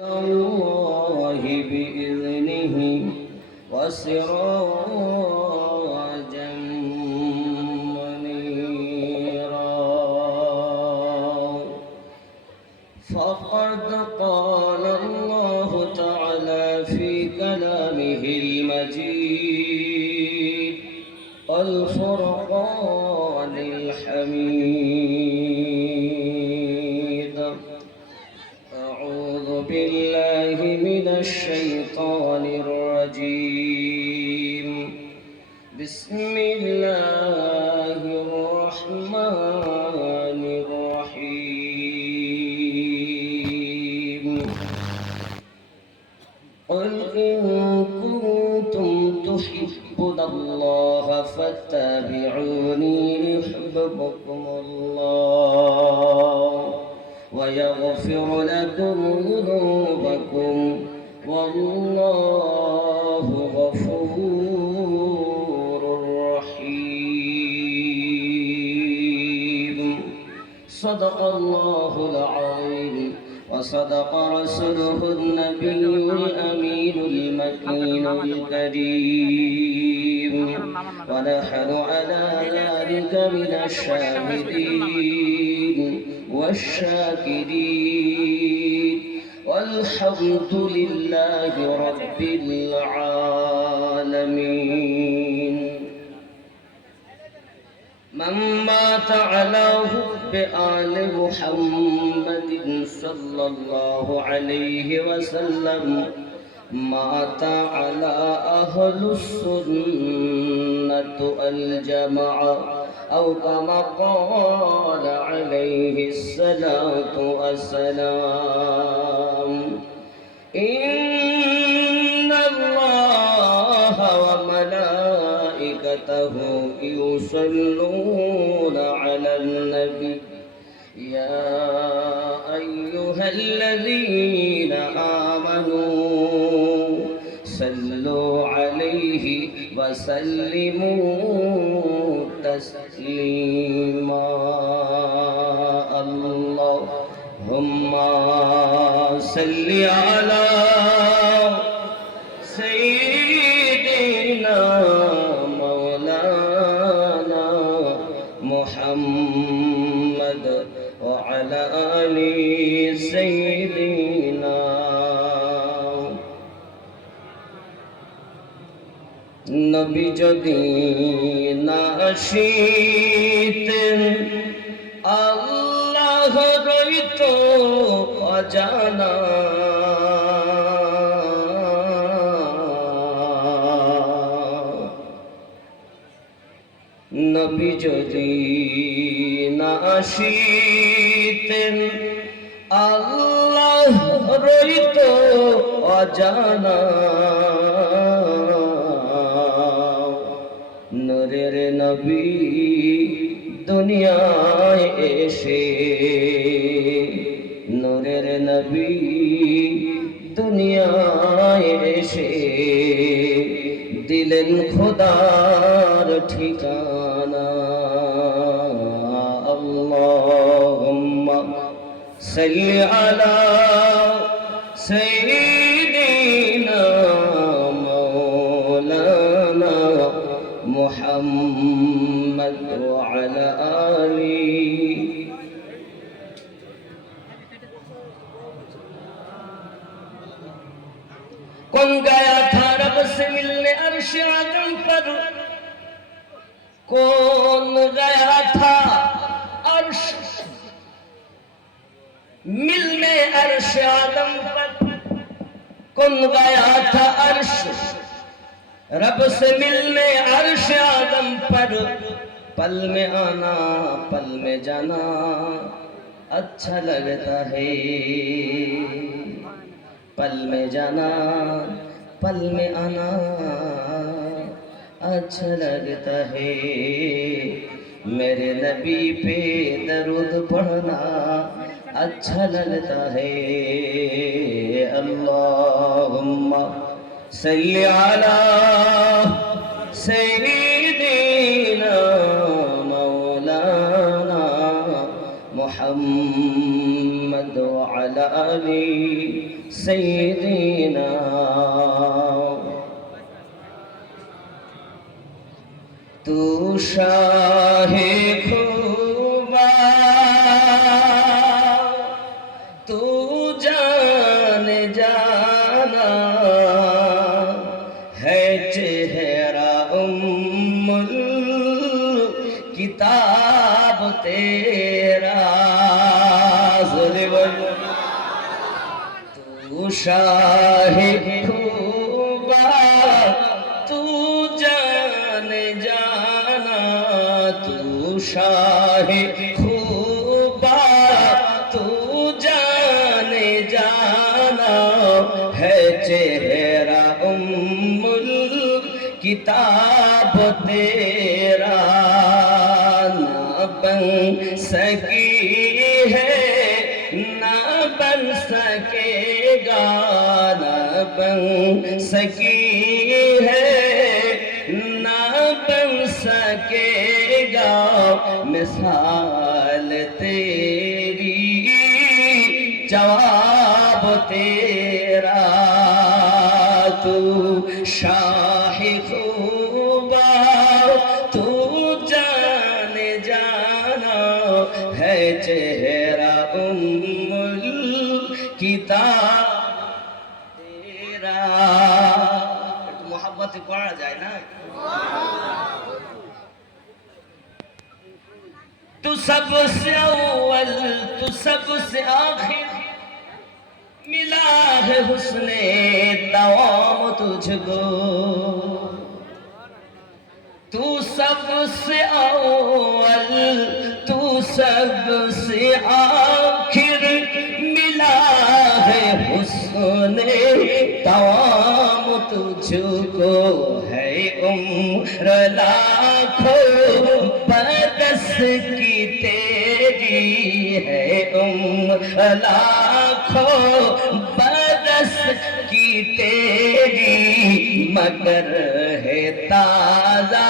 الله بإذنه وسراجا منيرا فقد قال الله تعالى في كلامه المجيد الفرقان الحميد أعوذ بالله من الشيطان الرجيم بسم الله الرحمن الرحيم قل إن كنتم تحبون الله فاتبعوني يحببكم الله ويغفر لكم ذنوبكم والله غفور رحيم صدق الله العظيم وصدق رسوله النبي الأمين المكين الكريم ونحن على ذلك من الشاهدين والشاكرين والحمد لله رب العالمين من مات على حب آل محمد صلى الله عليه وسلم مات على أهل السنة الجماعة أو كما قال عليه الصلاة والسلام إن الله وملائكته يصلون على النبي يا أيها الذين آمنوا صلوا عليه وسلموا تسليما اللهم صل على سيدنا مولانا محمد وعلى آل سيدنا নবী যদি না আসিতেন আল্লাহ রইত অজানা নবী যদি না আসিতেন আল্লাহ রইত অজানা নূরের নবী দুনিয়ায় এসে নূরের নবী দুনিয়ায় এসে দিলেন খোদার ঠিকানা আল্লাহুম্মা সাল্লি আলা সাইয়্যিদিনা মাওলানা محمد وعلى آله कौन गया था रब से मिलने अर्श आदम पर कौन गया था अर्श मिलने अर्श आदम पर कौन गया था अर्श रब से मिलने अर्श आदम पर पल में आना पल में जाना अच्छा लगता है पल में जाना पल में आना अच्छा लगता है मेरे नबी पे दरूद पढ़ना अच्छा लगता है अल्लाहुम्मा सल्ली अला सय्यिदिना मौलाना मुहम्मद व अला आलिहि सैयदना तू शाहे खूबा तू जान जाना है चेहरा उम्मुल किताब तेरा तू शाहे खूबा तू जान जाना तू शाहे खूबा तू जान जाना है चेहरा उम्मुल किताब तेरा ना बन सकी है ना बन सकेगा ना बन सकी है ना बन सकेगा मिसाल तेरी जवाब तेरा तू शाहे खूबा तू जान जाना है चेहरा उम्मुल किताब तेरा একটু মোহাব্বতে পড়া যায় না तू सबसे अव्वल तू सबसे आखिर मिला है हुस्ने तवाम तुझको तू सबसे अव्वल तू सबसे आखिर मिला है हुस्ने तवाम तुझको है उम्र लाखों बरस की तेरी है उम्र लाखों बरस की तेरी मगर है ताजा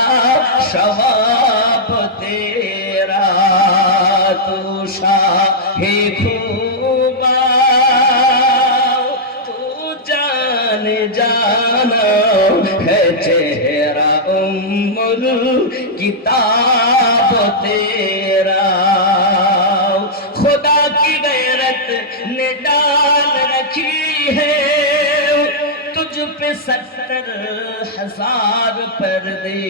शवाब तेरा तू शाहे खूबा तू जान जाना है चेहरा उम्मुल किताब तेरा खुदा की गैरत ने डाल रखी है तुझ पे 70,000 पर्दे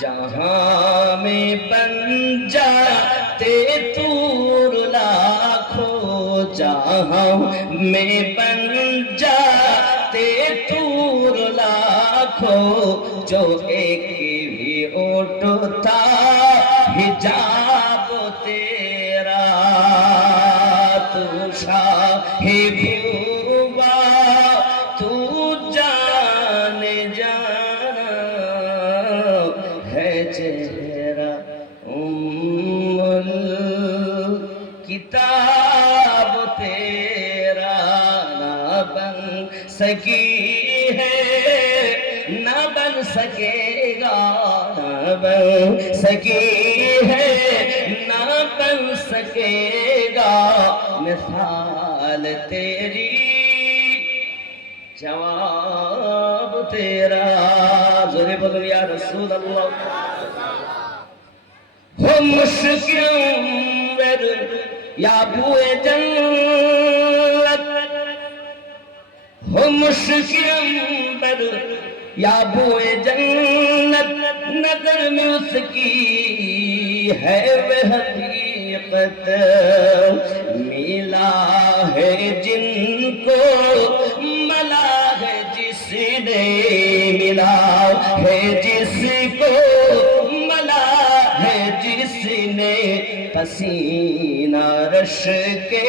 जहां में बन जाते तूर लाखों जहां में बन जाते तूर लाखों जो एक भी उठता हिजाब तेरा तू शाहे खूबा तू जान जाना है चेहरा उम्मुल किताब तेरा ना बन सकी है ना बन सकेगा ना बन सकी है ना बन सकेगा मिसाल तेरी जवाब तेरा जोरे बोलो या रसूल अल्लाह हो मुश्किल या बुए जन्नत हो मुश्किल या बुए जन्नत नजर में उसकी है वह हकीकत मिला है जिनको मला है जिसने मिला है जिसको मला है जिसने पसीना रश के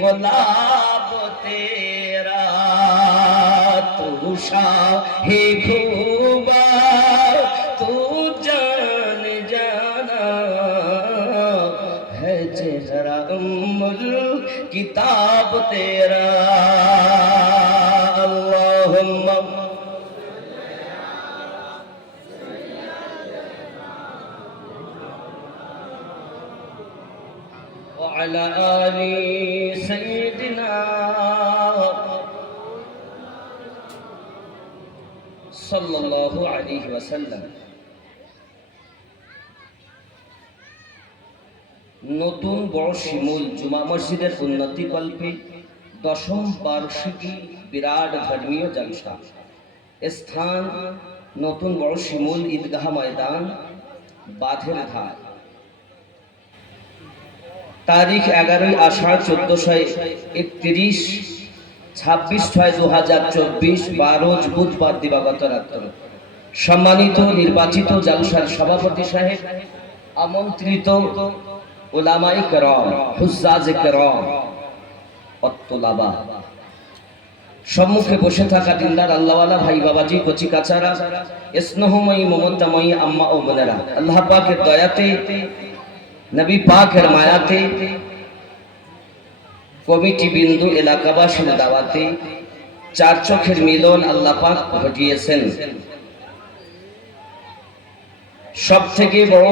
गुलाब तेरा तू शाहे खूबा तू जान जाना है चेहरा उम्मुल किताब तेरा अल्लाहुम्मा वअला आलि सय्यिदिना সাল্লাল্লাহু আলাইহি ওয়াসাল্লাম নতুন বড় শিমুল জুমা মসজিদের উন্নতি কল্পে 10ম বার্ষিকী বিরাট ধর্মীয় জলসা। স্থান নতুন বড় শিমুল ঈদগাহ ময়দান, বাঁধের ধার। তারিখ 11 আষাঢ় 1431, 26/6/2024, 12 বুধবার দিবাগত রাত্র। সম্মানিত নির্বাচিত জালসার সভাপতি সাহেব, আমন্ত্রিত উলামায়ে কেরাম, হুজ্জাজে কেরাম, অত্তলাবা, সম্মুখে বসে থাকা দিনদার আল্লাহওয়ালা ভাই বাবাজি, কচি কাচারা, স্নেহময়ী মমতাময়ী আম্মা ও বোনেরা, আল্লাহ পাকের দয়াতে, নবী পাকের মায়াতে, কমিটি বিন্দু এলাকাবাসীর দাওয়াতে চার চোখের মিলন আল্লাহ পাক ঘটিয়েছেন। সব থেকে বড়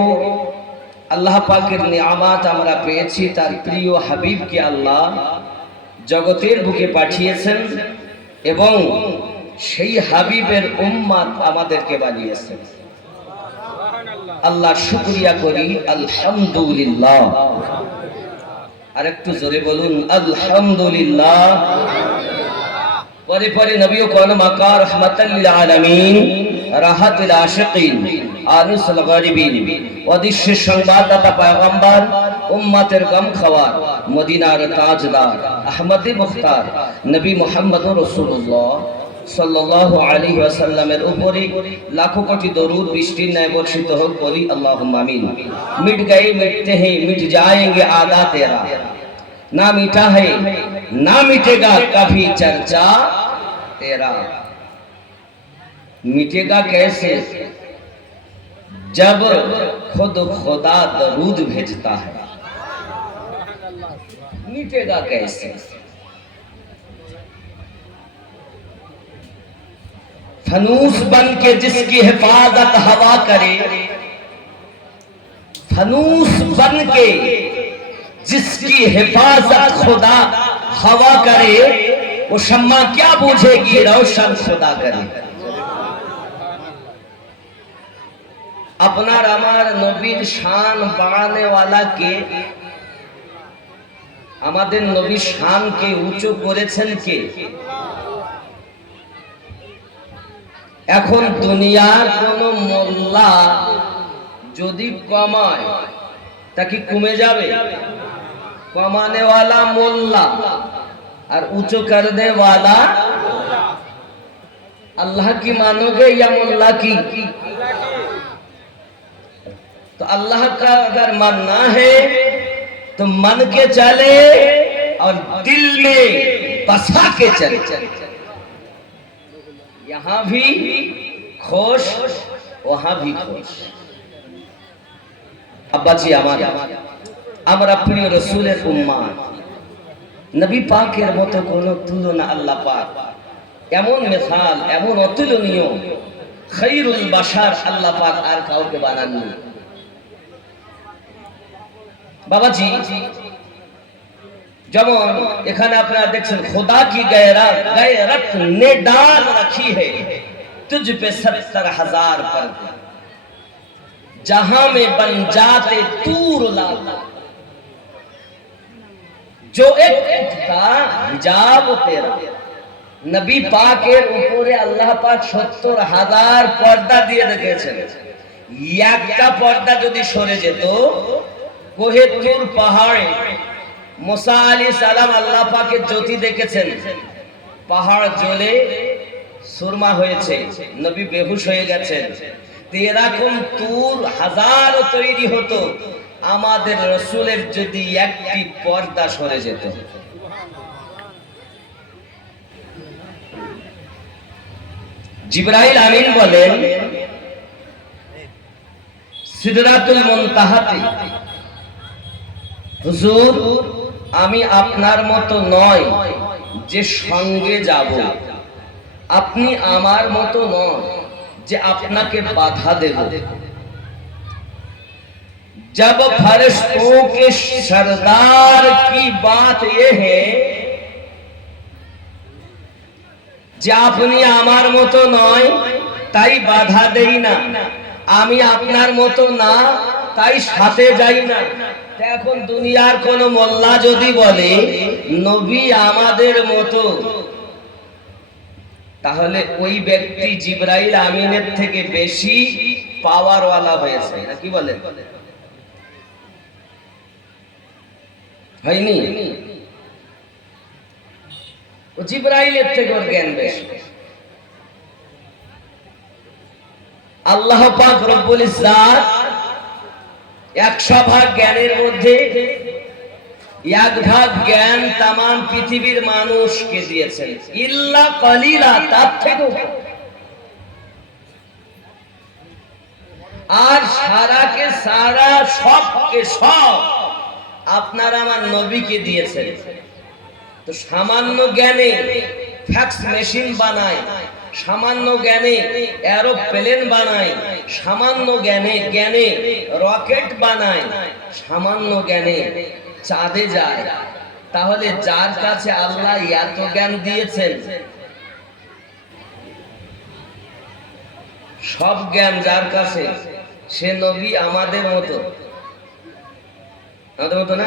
আল্লাহ পাকের নিয়ামত আমরা পেয়েছি, তার প্রিয় হাবিবকে আল্লাহ জগতের বুকে পাঠিয়েছেন এবং সেই হাবিবের উম্মত আমাদেরকে বানিয়েছেন। আল্লাহ শুকরিয়া করি, আলহামদুলিল্লাহ। আর একটু জোরে বলুন আলহামদুলিল্লাহ। পরে পরে নবীও কোন মাকার রাহমাতাল লিল আলামিন, রাহাতুল আশিকিন, আনিসুল গারিবিন, অদৃশ্যের সংবাদদাতা পয়গম্বর, উম্মতের গম খাওয়ার, মদিনার তাজদার, আহমদে মুখতার নবী মুহাম্মদুর রাসূলুল্লাহ সাল্লাল্লাহু আলাইহি ওয়াসাল্লামের উপরে লাখো কোটি দরুদ বৃষ্টির ন্যায় বর্ষিত হোক, বলি আল্লাহুম্মা আমিন। मिट गए मिटते हैं मिट जाएंगे आदा तेरा, ना मिटा है ना मिटेगा कभी चर्चा तेरा। मिटेगा कैसे जब खुद खुदा दरूद भेजता है, मिटेगा कैसे। फनूस बन के जिसकी हिफाजत हवा करे, फनूस बन के जिसकी हिफाजत खुदा हवा करे, वो शम्मा क्या बूझेगी रोशन खुदा करे। আপনার আমার নবীর শান বাড়ানে ওয়ালা কে? আমাদের নবীর শানকে উঁচু করেছেন কে? এখন দুনিয়ার কোন মোল্লা যদি কমায় তা কি কমে যাবে? কমানে वाला মোল্লা আর উঁচু করনে वाला अल्लाह की मानोगे या मोल्ला की? तो अल्लाह का अगर मानना है तो मन के चले और दिल में बसा के चले। यहाँ भी खुश वहां भी खुश। আব্বাজি আমার, আমরা প্রিয় রাসূলের উম্মত, নবী পাকের মতো কোন তুলনা আল্লাহ পাক, এমন মিসাল, এমন অতুলনীয় খায়রুল বাশার আল্লাহ পাক আর কাউকে বানাননি। বাবাজি, যেমন এখানে আপনারা দেখছেন खुदा की गैरत ने डाल रखी है तुझ पे 70,000 पर्दे, जहां में बन जाते तूर लाला, जो एक था हिजाब तेरा। नबी पाकेর উপরে আল্লাহ পাক 70,000 পর্দা দিয়ে রেখেছেন। একটা পর্দা যদি সরে যেত, কোহে তুর পাহাড়ে মুসা আলাইহিস সালাম আল্লাহ পাকের জ্যোতি দেখেছেন, পাহাড় জ্বলে সুরমা হয়েছে, নবী বেহুশ হয়ে গেছেন। এরকম তুর হাজার তৈরি হতো, আমাদের রাসূলের যদি একটি পর্দা সরে যেত। জিবরাইল আমিন বলেন, সিদরাতুল মুনতাহাতে, হুজুর আমি আপনার মতো নয় যে সঙ্গে যাব, আপনি আমার মতো নয় যে আপনাকে বাধা দেব। जब फरिश्तों के सरदार की बात ये है যে আপনি আমার মতো নয়, তাই বাধা দেই না, আমি আপনার মতো না তাই সাথে যাই না। এখন দুনিয়ার কোন মোল্লা যদি বলে নবী আমাদের মতো, তাহলে ওই ব্যক্তি জিবরাইল আমিনের থেকে বেশি পাওয়ারওয়ালা হয়েছে, না কি বলেন? হয়নি? ও জিবরাইলের থেকে ওর জ্ঞান বেশি। আল্লাহ পাক রব্বুল ইজ্জাত 100 ভাগ জ্ঞানের মধ্যে 1 ভাগ জ্ঞান তামাম পৃথিবীর মানুষকে দিয়েছেন, ইল্লা কলিলা, তার থেকেও। আর সারাকে সারা, সবকে সব আপনার আমার নবীকে দিয়েছেন। তো সামান্য জ্ঞানে ফ্যাক্স মেশিন বানায়, সামান্য জ্ঞানে এরোপ্লেন বানায়, সামান্য জ্ঞানে রকেট বানায়, সামান্য জ্ঞানে চাঁদে যায়। তাহলে যার কাছে আল্লাহ এত জ্ঞান দিয়েছেন, সব জ্ঞান যার কাছে, সে নবী আমাদের মতো, আমাদের মতো না?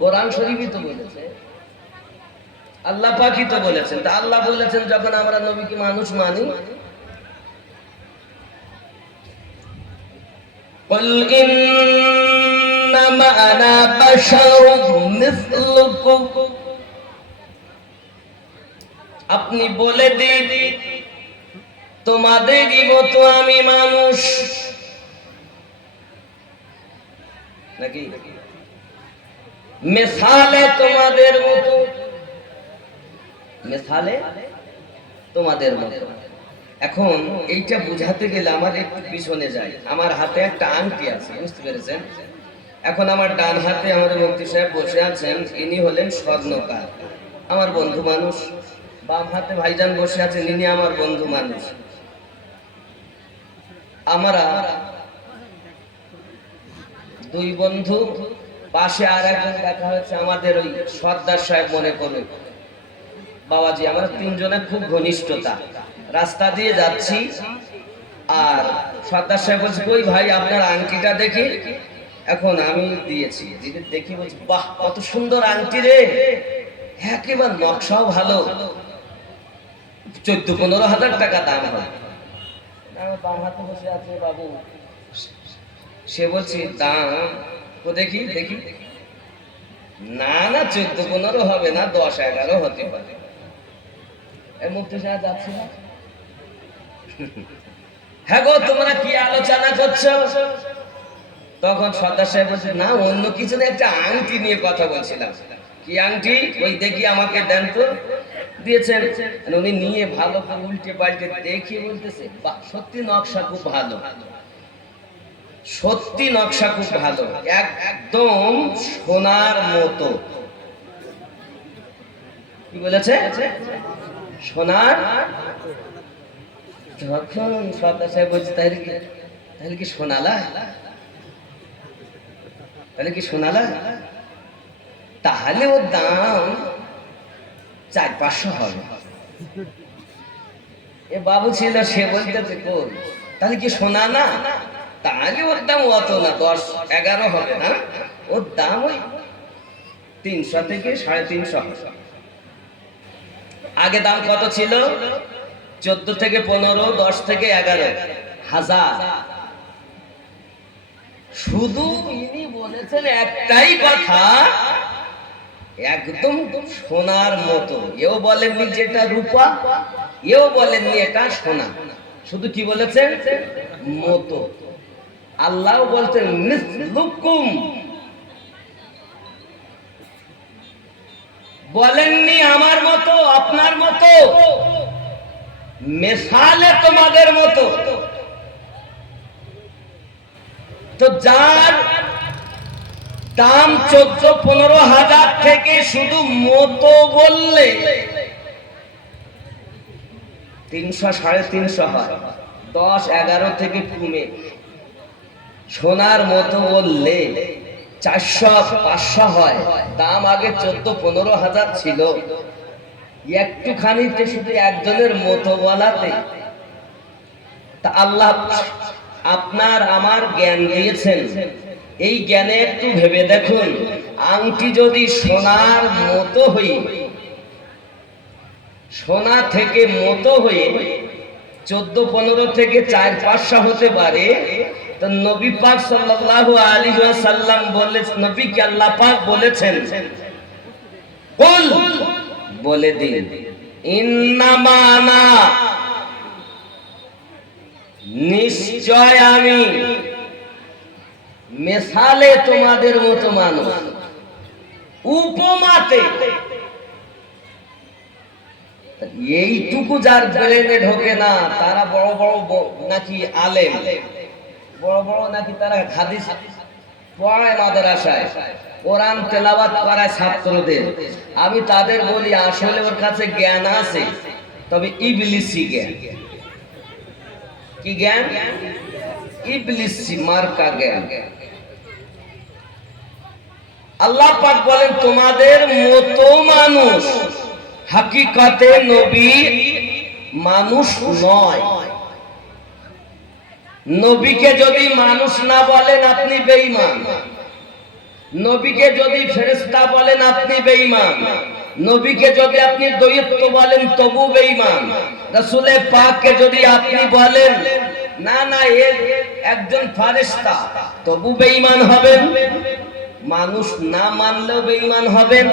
কোরআন শরীফই তো বলেছে, আল্লাহ পাকই তো বলেছেন। তা আল্লাহ বলেছেন যখন আমরা নবীকে মানুষ মানি, কুল ইন্নামা আনা বাশারুম মিসলুকুম, আপনি বলে দিন তোমাদেরই মতো আমি মানুষ, নাকি মিসালে তোমাদের মতো, মিসালে তোমাদের মতো। এখন এইটা বুঝাতে গেলে আমার একটু পিছনে যাই। আমার হাতে একটা আংটি আছে, বুঝতে পেরেছেন? এখন আমার ডান হাতে আমাদের মুফতি সাহেব বসে আছেন, ইনি হলেন স্বর্ণকার, আমার বন্ধু মানুষ। বাম হাতে ভাইজান বসে আছেন, ইনি আমার বন্ধু মানুষ। আমরা দুই বন্ধু, পাশে আর একজন দেখা হচ্ছে আমাদের ওই সর্দার সাহেব, মনে করুন বাবাজি, আমরা তিনজনে খুব ঘনিষ্ঠতা। রাস্তা দিয়ে যাচ্ছি, আর সর্দার সাহেব বলছে, কই ভাই আপনার আংটিটা দেখি। এখন আমি দিয়েছি, দেখি বলছি, বাহ কত সুন্দর আংটি রে, একেবারে নকশাও ভালো, 14-15 হাজার টাকা দাম হয়। আমার বাম হাতে বসে আছে বাবু, সে বলছি দাম তো দেখি দেখি, না না 14-15 হবে না, 10-11 হতে পারে। মুফতি সাহেব যাচ্ছে না, হ্যাঁ গো তোমরা কি আলোচনা করছো? তখন সর্দার সাহেব বলছে, না অন্য কিছু না, একটা আংটি নিয়ে কথা বলছিলাম। কি আংটি? ওই দেখি আমাকে দেন তো। দিয়েছেন, উনি নিয়ে ভালো করে উল্টে পাল্টে দেখিয়ে বলতেছে, বাহ সত্যি নকশা খুব ভালো, সত্যি নকশা খুব ভালো, একদম সোনার মতো। কি বলেছে? সোনার। যখন সর্দার সাহেব বলছে, তাহলে কি সোনালা, তাহলে কি সোনালা, তাহলে ওর দাম 400-500 হবে। এ বাবু ছিল, সে বলতেছে কোন, তাহলে কি সোনা না, তাহলে ওর দাম অত না, 10-11 হবে না, ওর দাম ওই 300 থেকে 350। আগে দাম কত ছিল? 14 থেকে 15, 10 থেকে 11 হাজার। শুধু ইনি বলেছেন একটাই কথা, একদম সোনার মতো। এও বলেননি যেটা রূপা, এও বলেননি এটা সোনা, শুধু কি বলেছেন? মতো। আল্লাহ বলছেন মিসলুকুম, বলেননি আমার মতো, আপনার মতো, মেসালে তোমাদের মতো। তো যার দাম 14-15 হাজার থেকে শুধু মতো বললে 300-350 হয়, 10-11 থেকে কমে। সোনার মতো বললে 400-500 হয়, দাম আগে 14-15 হাজার ছিল। একটুখানিতে শুধু একজনের মতো বলাতে তা আল্লাহ আপনার আমার জ্ঞান দিয়েছেন, এই জ্ঞানে একটু ভেবে দেখুন, আংটি যদি সোনার মতো হয়ে, সোনা থেকে মতো হয়ে 14-15 থেকে 4-500 হতে পারে, তো নবী পাক সাল্লাল্লাহু আলাইহি ওয়াসাল্লাম বলেছেন, নবী কে আল্লাহ পাক বলেছেন, বল বলে দিন, ইন্নামা আনা, নিশ্চয় আমি মেসালে তোমাদের মতো মানুষ, উপমাতে। এইটুকু যার ব্রেনে ঢোকে না, তারা বড় বড় নাকি আলেম, বড় বড় নাকি তারা হাদিস পড়ায় মাদ্রাসায়, কোরআন তেলাওয়াত করায় ছাত্রদের। আমি তাদের বলি আসলে ওর কাছে জ্ঞান আছে, তবে ইবলিসি জ্ঞান। কি জ্ঞান? ইবলিসি মার্কা জ্ঞান। আল্লাহ পাক বলেন তোমাদের মতো মানুষ, হাকিকতে নবী মানুষ নয়। নবীকে যদি মানুষ না বলেন আপনি বেঈমান, নবীকে যদি ফেরেশতা বলেন আপনি বেঈমান, নবীকে যদি আপনি দৈত্য বলেন তবু বেঈমান, রাসূলে পাককে যদি আপনি বলেন না না এ একজন ফেরেশতা তবু বেঈমান হবেন, মানুষ না মানলেও বেঈমান হবেন।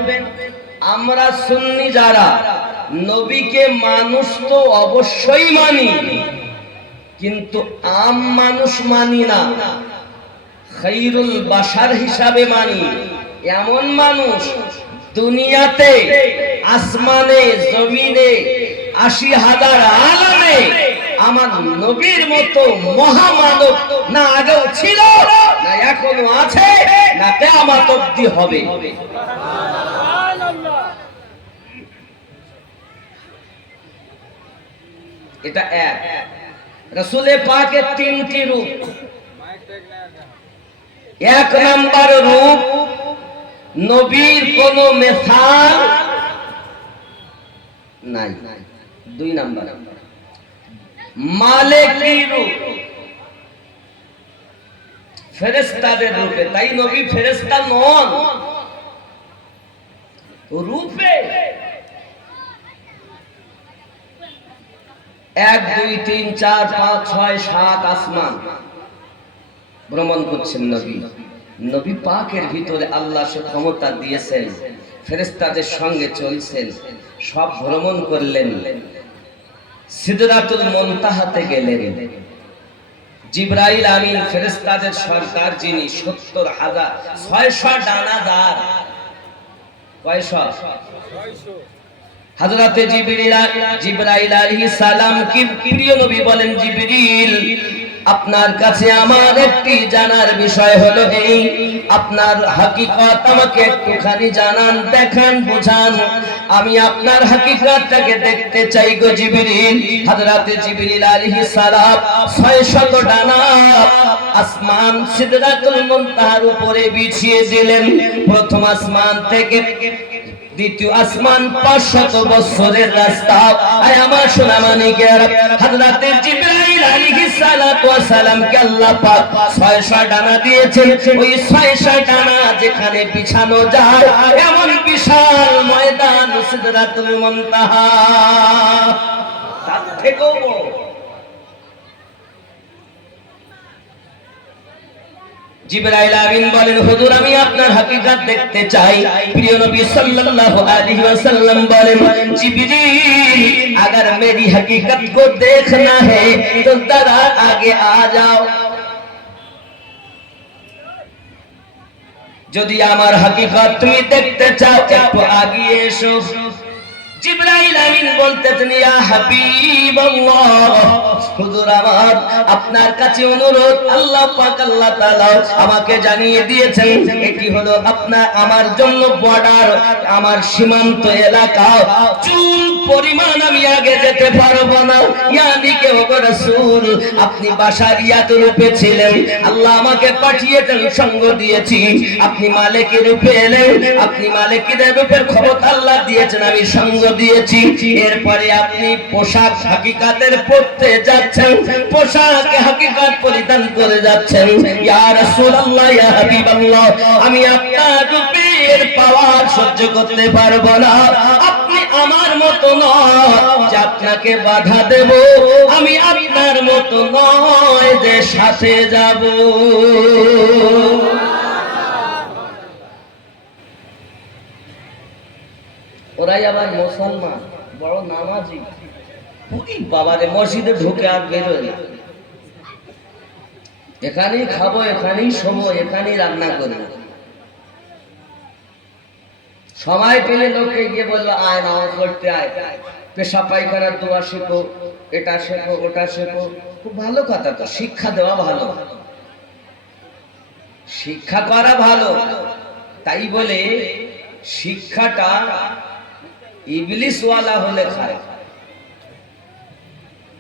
আমরা সুন্নি যারা, নবীকে মানুষ তো অবশ্যই মানি, কিন্তু আম মানুষ মানি না, খায়রুল বাশার হিসাবে মানি। এমন মানুষ দুনিয়াতে, আসমানে, জমিনে, 80,000 আলামে আমার নবীর মতো মহামানব না আগেও ছিল, না এখনো আছে, না কিয়ামত অবধি হবে। এটা এক। রাসূলে পাকের 3টি রূপ। এক নাম্বার রূপ, নবীর কোন মিসাল নাই। 2 নাম্বার মালিকি রূপ, ফেরেশতাদের রূপে। তাই নবী ফেরেশতা নন, রূপে। 1 2 3 4 5 6 7 আসমান ভ্রমণ করছেন নবী। নবী পাকের ভিতরে আল্লাহ সে ক্ষমতা দিয়েছেন, ফেরেশতাদের সঙ্গে চলছেন, সব ভ্রমণ করলেন। সিদরাতুল মুনতাহাতে গেলেন। জিবরাইল আমিন ফেরেশতাদের সরদার, যিনি 70,600 ডানাদার। কয়শো? হযরতে জিবরাইল আলাইহিস সালাম কি প্রিয় নবী বলেন, জিবরিল আপনার কাছে আমার একটি জানার বিষয় হলো এই, আপনার হাকিকত আমাকে একটুখানি জানান, দেখান, বুঝান, আমি আপনার হাকিকতটাকে দেখতে চাই গো জিবরিল। হযরতে জিবরিল আলাইহিস সালাম 600 ডানা আসমান সিদরাতুল মুনতাহার উপরে বিছিয়ে দিলেন। প্রথম আসমান থেকে দ্বিতীয় আসমান 500 বছরের রাস্তা। আয় আমার সোনা মানিকেরা, হযরতে জিবরাইল আলাইহিস সালাতু ওয়াস সালামকে আল্লাহ পাক 600 ডানা দিয়েছেন। ওই 600 ডানা যেখানে বিছানো যায় এমন বিশাল ময়দান সিদরাতুল মুনতাহা, তার থেকেও বড়। জিবরাইল আমিন বলেন, হুজুর আমি আপনার হাকিকত দেখতে চাই। প্রিয় নবী সাল্লাল্লাহু আলাইহি ওয়াসাল্লাম বলেন, জিবরিল अगर मेरी हकीकत को देखना है तो जरा आगे आ जाओ। যদি আমার হাকিকত তুমি দেখতে চাও একটু আগিয়ে এসো। জিবরাইল আমিন বলতেছেন, ইয়া হাবিবাল্লাহ, হুজুর আমার আপনার কাছে অনুরোধ, আল্লাহ পাক আল্লাহ তাআলা আমাকে জানিয়ে দিয়েছেন এটি হলো আমার জন্য বর্ডার, আমার সীমান্ত এলাকা। চুল পরিমাণ আমি আগে যেতে পারবো না। ইয়ানি কে ওগো রাসূল, আপনি বাশারিয়াত রূপে ছিলেন, আল্লাহ আমাকে পাঠিয়েছেন, সঙ্গ দিয়েছি। আপনি মালিকের রূপে এলেন, আপনি মালিকের রূপের ক্ষমতা আল্লাহ দিয়েছেন, আমি সঙ্গ দিয়েছি। এরপরে আপনি পোশাক হাকিকাতের পড়তে যাচ্ছেন, পোশাক হাকিকাত পরিধান করে যাচ্ছেন। ইয়া রাসূলুল্লাহ, ইয়া হাবিবাল্লাহ, আমি আপনার রূপের পাওয়ার সহ্য করতে পারবো না। আপনি আমার মতো নয় যে আপনাকে বাধা দেব, আমি আপনার মতো নয় যে সাথে যাব। ওরাই আবার মুসলমান, বড় নামাজি। বাবারে মসজিদে ঢুকে আর বেরোয় না, এখানেই খাবো, এখানেই শোবো, এখানেই রান্না করবো। সময় পেলে লোকে গিয়ে বললো আয় নামাজ পড়তে আয়, পেশা পায়খানার দোয়া শেখো, এটা শেখো, ওটা শেখো। খুব ভালো কথা, তো শিক্ষা দেওয়া ভালো, শিক্ষা করা ভালো। তাই বলে শিক্ষাটা ইবলিসওয়ালা হলে খারাপ,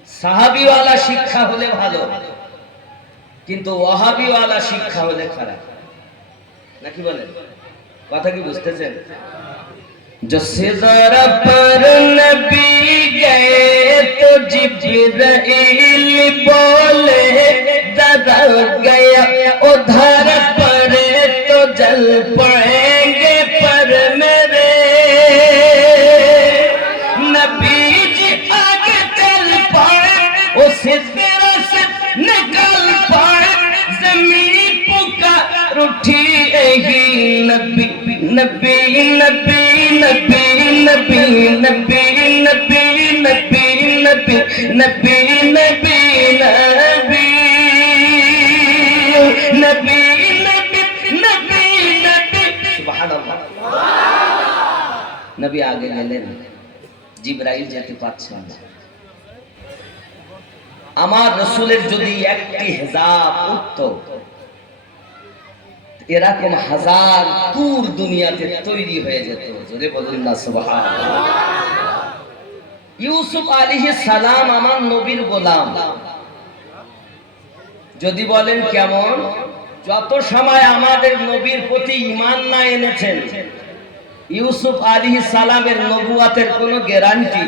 সাহাবিওয়ালা শিক্ষা হলে ভালো, কিন্তু ওয়াহাবিওয়ালা শিক্ষা হলে খারাপ। নাকি বলেন? কথা কি বুঝতেছেন? जो सिजरा पर नबी गए तो जिब्राइल बोले जरा गया उधर पर तो जल पड़ेंगे पर मेरे नबी जी आगे चल पड़े, उस सिजरा से निकल पड़े, जमीन पुकार उठी ही नबी नबी नबी नबी नबी नबी नबी नबी नबी नबी नबी नबी नबी नबी नबी नबी। सुबहानाल्लाह। नबी आगे গেলেন, জিবরাইল যেতে পারছেন না। আমার রাসূলের যদি একটি হিজাব উঠতো, এরকম হাজার দূর দুনিয়াতে তৈরি হয়ে যেত। জোরে বলুন না সুবহানাল্লাহ। ইউসুফ আলাইহিস সালাম আমার নবীর গোলাম। যদি বলেন কেমন, যত সময় আমাদের নবীর প্রতি ঈমান না এনেছেন, ইউসুফ আলাইহিস সালামের নবুয়াতের কোনো গ্যারান্টি।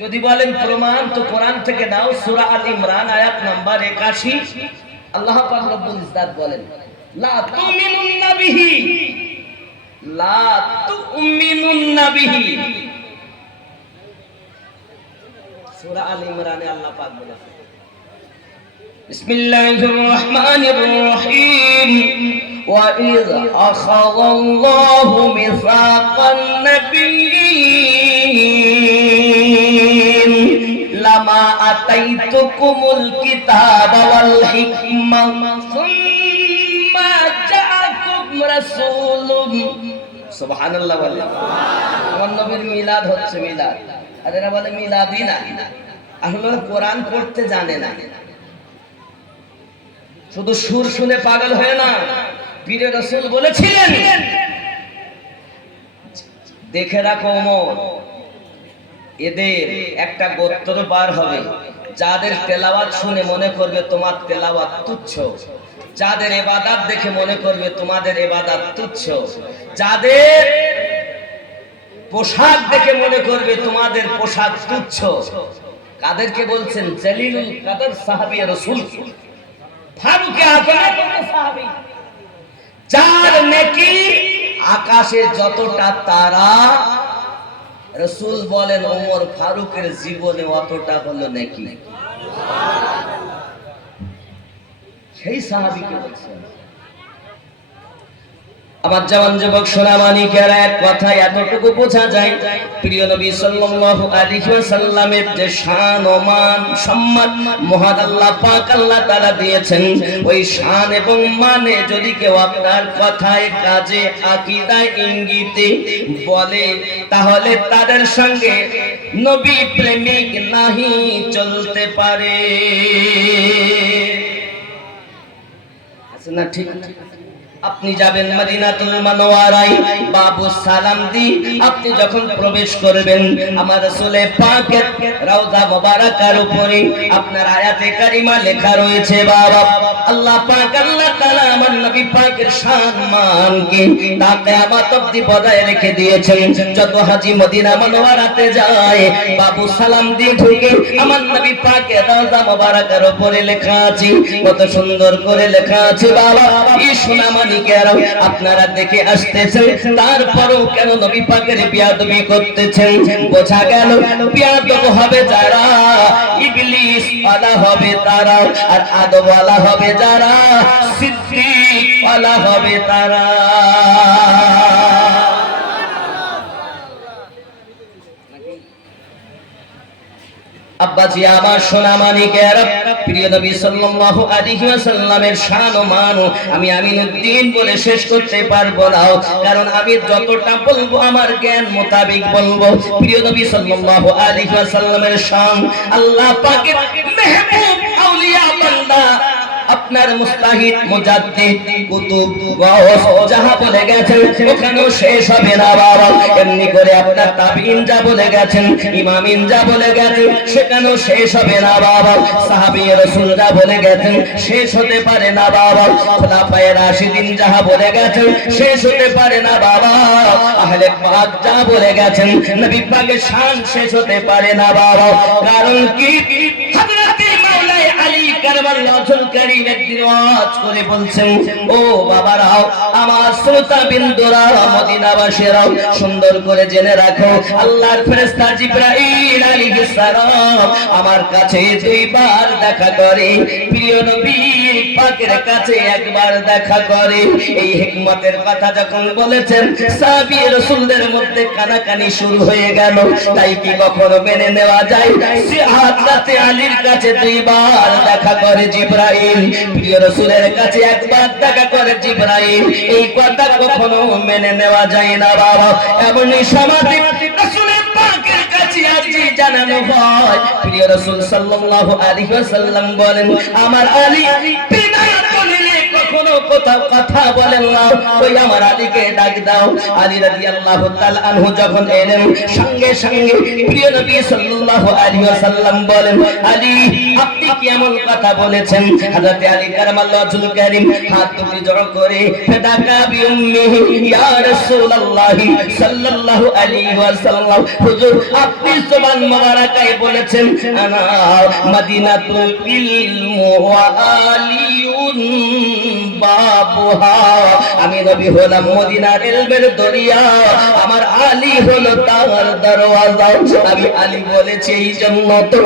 যদি বলেন প্রমাণ, তো কোরআন থেকে দাও, সূরা আল ইমরান আয়াত নাম্বার 81। আল্লাহ পাক রব্বুল ইজ্জত বলেন, লা তুমিনুন্না বিহি, লা তুমিনুন্না বিহি। সূরা আল ইমরানে আল্লাহ পাক বলেন, বিসমিল্লাহির রহমানির রহিম, ওয়া ইয আখাযাল্লাহু মিসাকান নাবিয়্যিন লামা আতাইতুকুমুল কিতাবা ওয়াল হিকমা সুম্মা জাআকুম রাসূলুম। সুবহানাল্লাহ বলে। আমার নবীর মিলাদ হচ্ছে, মিলাদ। আর এরা বলে মিলাদই না, আসলে কোরআন পড়তে জানে না, শুধু সুর শুনে পাগল হয় না। পীর রাসূল বলেছিলেন, দেখে রাখো ওমর, এদের একটা গোত্র বার হবে, যাদের তেলাওয়াত শুনে মনে করবে তোমার তেলাওয়াত তুচ্ছ, যাদের ইবাদত দেখে মনে করবে তোমাদের ইবাদত তুচ্ছ, যাদের পোশাক দেখে মনে করবে তোমাদের পোশাক তুচ্ছ। কাদেরকে বলছেন? জলিলুল কদর সাহাবী রাসূল ফারুক আযম সাহাবী, যার নেকি আকাশে যতটা তারা। রাসূল বলেন ওমর ফারুকের জীবনে অতটা হলো নেকি। সেই সাহাবীকে বলছেন। আমার জওয়ান যুবক সোনামানিকেরা, এক কথায় এতটুকু বোঝা যায়, প্রিয় নবী সাল্লাল্লাহু আলাইহি ওয়াসাল্লামের যে শান ও মান সম্মান মহান আল্লাহ পাক আল্লাহ তাআলা দিয়েছেন, ওই শান এবং মানে যদি কেউ আপনার কথায়, কাজে, আকীদায়, ইঙ্গিতে বলে, তাহলে তাদের সঙ্গে নবী প্রেমিক নাহি চলতে পারে। আছে না? ঠিক আপনি যাবেন মদিনাতুল মুনাওয়ারায়, বাবু সালাম দি আপনি যখন প্রবেশ করবেন, আমার রাসূলে পাকের রওজা মোবারকার উপরে আপনার আয়াতে কারিমা লেখা রয়েছে। বাবা আল্লাহ পাক আল্লাহ তাআলা আমার নবী পাকের সম্মানকে তা কিয়ামত অবধি বজায় রেখে দিয়েছেন। যত হাজী মদিনা মুনাওয়ারাতে যায়, বাবু সালাম দিয়ে ঢুকে আমার নবী পাকের রওজা মোবারকার উপরে লেখা আছে, কত সুন্দর করে লেখা আছে। বাবা এই সোনামানিকেরা আপনারা দেখে আসতেছেন, তারপরও কেন নবী পাকের বেয়াদবি করতেছেন? বোঝা গেল বেয়াদব হবে যারা, ইবলিস ওয়ালা হবে তারা, আর আদব ওয়ালা হবে যারা, সিদ্দিক ওয়ালা হবে তারা। আব্বাজি আমার সোনামানিকেরা, প্রিয় নবী সাল্লাল্লাহু আলাইহি ওয়াসাল্লামের শান ও মান আমি আমিনউদ্দিন বলে শেষ করতে পারবো না, কারণ আমি যতটা বলবো আমার জ্ঞান মোতাবেক বলবো। প্রিয় নবী সাল্লাল্লাহু আলাইহি ওয়াসাল্লামের শান, আল্লাহ পাকের মেহবুব আউলিয়া বান্দা আপনার মুস্তাহিদ মুজাদ্দিদ কুতুব গাউস যাহা বলে গেছেন ওখানেও শেষ হবে না। বাবা এমনি করে আপনার তাবিঈন যা বলে গেছেন, ইমামিন যা বলে গেছেন সেখানেও শেষ হবে না। বাবা সাহাবী রাসূল যা বলে গেছেন শেষ হতে পারে না। বাবা খোলাফায়ে রাশিদিন যাহা বলে গেছেন শেষ হতে পারে না। বাবা আহলে পাক যা বলে গেছেন নবী পাকের শান শেষ হতে পারে না। বাবা কারণ কি? হযরত মাওলাই আলী কারবালাহুল কারীম একদিন ওয়াজ করে বলছেন, ও বাবারাও, আমার শ্রোতা বিন্দুরা, মদিনাবাসীরাও সুন্দর করে জেনে রাখো, আল্লাহর ফেরেশতা জিবরাইল আলাইহিস সালাম আমার কাছে দুইবার দেখা করে, প্রিয় নবী পাকের কাছে একবার দেখা করে। এই হিকমতের কথা যখন বলেছেন, সাহাবী রাসূলদের মধ্যে কানাকানি শুরু হয়ে গেল। তাই কি কখনো মেনে নেওয়া যায় হযরত আলীর কাছে দুইবার দেখা করে জিবরাইল, প্রিয় রাসূলের কাছে একবার দেখা করে জিবরাইল? এই কথা কখনো মেনে নেওয়া যায় না। বাবা এমনই সমাধি রাসূলের পাকের কাছে আরজি জানানো হয়। প্রিয় রাসূল সাল্লাল্লাহু আলাইহি ওয়াসাল্লাম বলেন, আমার আলী বিনা দলিলে কখনো কোথাও কথা বলেন না, ওই আমার আলীকে ডাক দাও। আলী রাদিয়াল্লাহু তাআলা আনহু যখন এলেন, সঙ্গে সঙ্গে প্রিয় নবী সাল্লাল্লাহু আলাইহি ওয়াসাল্লাম বলেন, আলী আপনি কি এমন কথা বলেছেন? হযরত আলী কারামাল্লাহুল কারীম হাত দুটি জড়ো করে ফাদাকা বিউম্মিহি ইয়া রাসূলুল্লাহ সাল্লাল্লাহু আলাইহি ওয়াসাল্লাম, হুজুর আপনি জবান মোবারকায় বলেছেন, আনা মদিনাতুল ইলম ওয়া আলিয়ুন বাবুহা, আমি নবী হলাম মদিনার ইলমের দরিয়া, আমার আলী হলো তার দরওয়াজা। আমি আলী বলেছি এই জন্য তো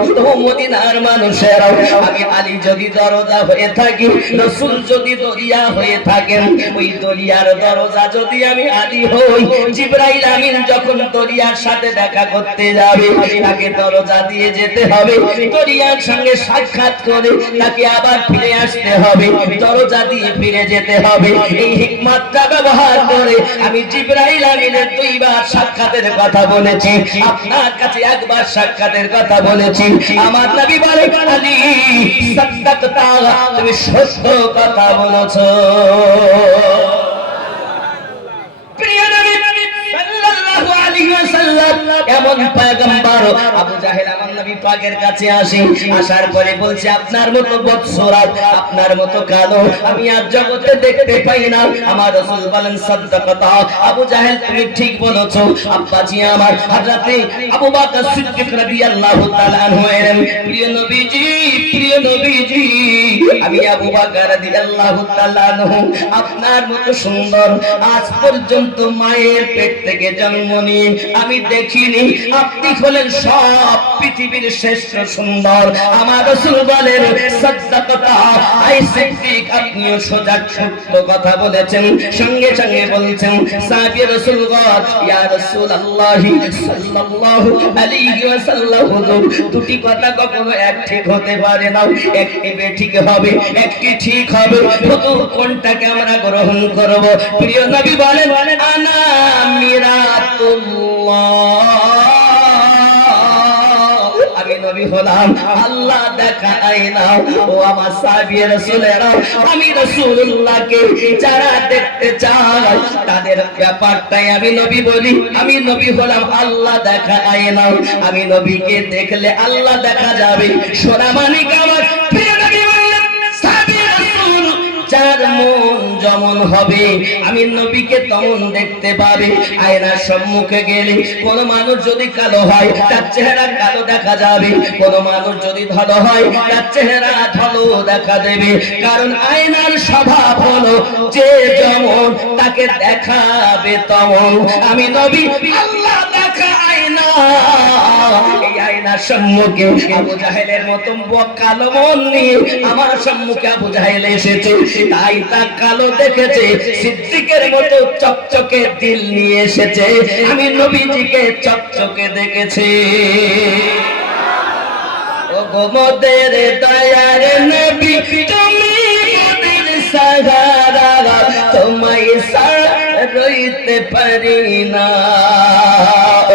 মদিনার মানুষেরা, আমি আলী যদি দরজা হয়ে থাকি, রাসূল যদি দরিয়া হয়ে থাকেন, ওই দরিয়ার দরজা যদি আমি আলী হই, জিবরাইল আমিন যখন দরিয়ার সাথে দেখা করতে যাবে, তাকে দরজা দিয়ে যেতে হবে, দরিয়ার সঙ্গে সাক্ষাৎ করে তাকে আবার ফিরে আসতে হবে, দরজা দিয়ে ফিরে যেতে হবে। এই হিকমতটা ব্যবহার করে আমি জিবরাইল আমিনের দুইবার সাক্ষাতের কথা বলেছি, আপনার কাছে একবার সাক্ষাতের কথা বলেছি। আমার নবী বলে, আলী সাদ্দাকতা, তুমি সত্য কথা বলেছো। প্রিয় নবী সাল্লাল্লাহু আলাইহি ওয়াসাল্লাম এমন পয়গম্বর আবু জাহেল আমার নবী পাকের কাছে আসে, আসার পরে বলছে, আপনার মতো বদসুরাত, আপনার মতো কালো আমি আজ জগতে দেখতে পাই না। আমার রাসূল বলেন, সাদ্দাকতা, আবু জাহেল তুমি ঠিক বলেছো। আব্বাজি আমার হযরতে আবু বকর সিদ্দিক রাদিয়াল্লাহু তাআলা আনহু এলেন, প্রিয় নবীজি, প্রিয় নবীজি, আমি আবু বকর রাদিয়াল্লাহু তাআলা আনহু আপনার মতো সুন্দর আজ পর্যন্ত মায়ের পেট থেকে জন্ম নিয়ে আমি দেখিনি, আপনি হলেন সব পৃথিবীর শ্রেষ্ঠ সুন্দর। আমার রাসূল বলেন, সাদ্দাকতা, আই সিদ্দিক, আপনিও সোজা সত্য কথা বলেছেন। সঙ্গে সঙ্গে বলছেন সাহাবী রাসূলগণ, ইয়া রাসূলুল্লাহ সাল্লাল্লাহু আলাইহি ওয়াসাল্লাম, হুজুর দুটি কথা কখনো এক ঠিক হতে পারে না, একটি বেঠিক হবে, একটি ঠিক হবে, হুজুর কোনটাকে আমরা গ্রহণ করব? প্রিয় নবী বলেন, আনা মিরাতুল্লাহ, আমি নবী নবী হলাম, আল্লাহ দেখায় না। ও আমার সাহাবী রাসূলেরা, আমি রাসূলুল্লাহকে যারা দেখতে চায় তাদের ব্যাপারটাই আমি নবী বলি। আমি নবী হলাম, আল্লাহ দেখায় না। আমি নবীকে দেখলে আল্লাহ দেখা যাবে। সোনা মানিক আমার প্রিয় নবী বললেন, সাহাবী রাসূল যার মন যেমন হবে আমি নবীকে তেমন দেখতে পাবে। আয়নার সম্মুখে গেলে কোন মানুষ যদি কালো হয় তার চেহারা কালো দেখা যাবে, কোন মানুষ যদি ভালো হয় তার চেহারা ভালো দেখা দেবে। কারণ আয়নার স্বভাব হলো যে যেমন তাকে দেখাবে তেমন। আমি নবী আল্লাহ দেখা আয়না। এই আয়নার সম্মুখে আবু জাহেলের মতন কালো মন নিয়ে আমার সম্মুখে আবু জাহেল এসেছে, তাই তা কালো দেখেছে। সিদ্দিকের মতো চকচকে দিল নিয়ে এসেছে, আমি নবীজিকে চকচকে দেখেছি। ও গো মোদের দয়ার নবী, তুমি মোদের সাহারা, তোমায় ছাড়া রইতে পারি না।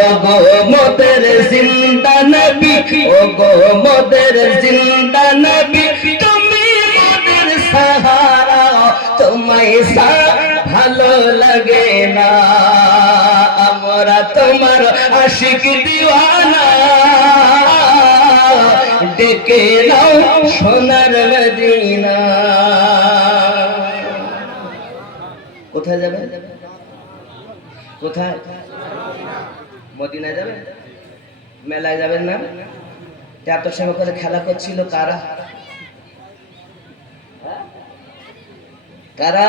ও গো মোদের জিন্দা নবী, ও গো মোদের জিন্দা নবী, তুমি মোদের সাহারা, তোমায় ছাড়া ভালো লাগে না। আমরা তোমার আশিক দিওয়ানা, ডেকে নাও সোনার মদিনা। কোথায় যাবে? কোথায়? মদিনায় যাবে? মেলায় যাবেন না? এত সময় করে খেলা করছিল কারা? কারা?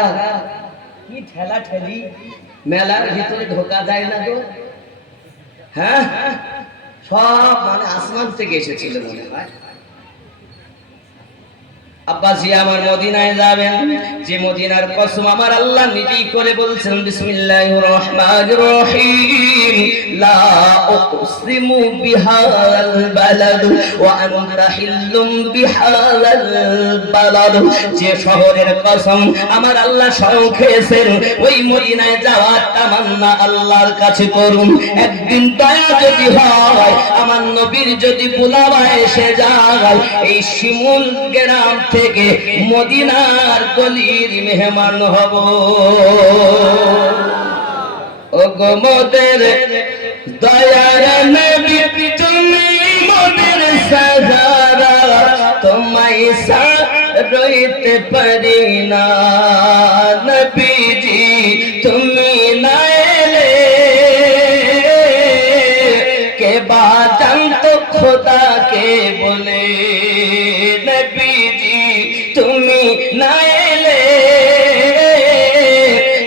কি ঠেলা ঠেলি, মেলার ভিতরে ঢোকা যায় না গো। হ্যাঁ, সব মানে আসমান থেকে এসেছিল মনে হয়। আব্বাজি আমার মদিনায় যাবেন, যে মদিনার কসম আমার আল্লাহ নিজেই করে বলছেন, বিসমিল্লাহির রহমানির রহিম, লা উকসিমু বিহাল বালাদ ওয়া আনতা হিল্লুম বিহাল বালাদ। যে শহরের কসম আমার আল্লাহ স্বয়ং খেয়েছেন, ওই মদিনায় যাওয়ার তামান্না আল্লাহর কাছে করুন। একদিন দয়া যদি হয়, আমার নবীর যদি বুলাওয়া এসে যায়, এই শিমুল গ্রাম থেকে মদিনার গলির মেহমান হব। ও গো মোদের দয়ার নবী, তুমি মোদের সাহারা, তোমায় ছাড়া রইতে পারি না। নবীজি তুমি না এলে কে বা জানতো খোদাকে বলে। নবীজি তুমি না এলে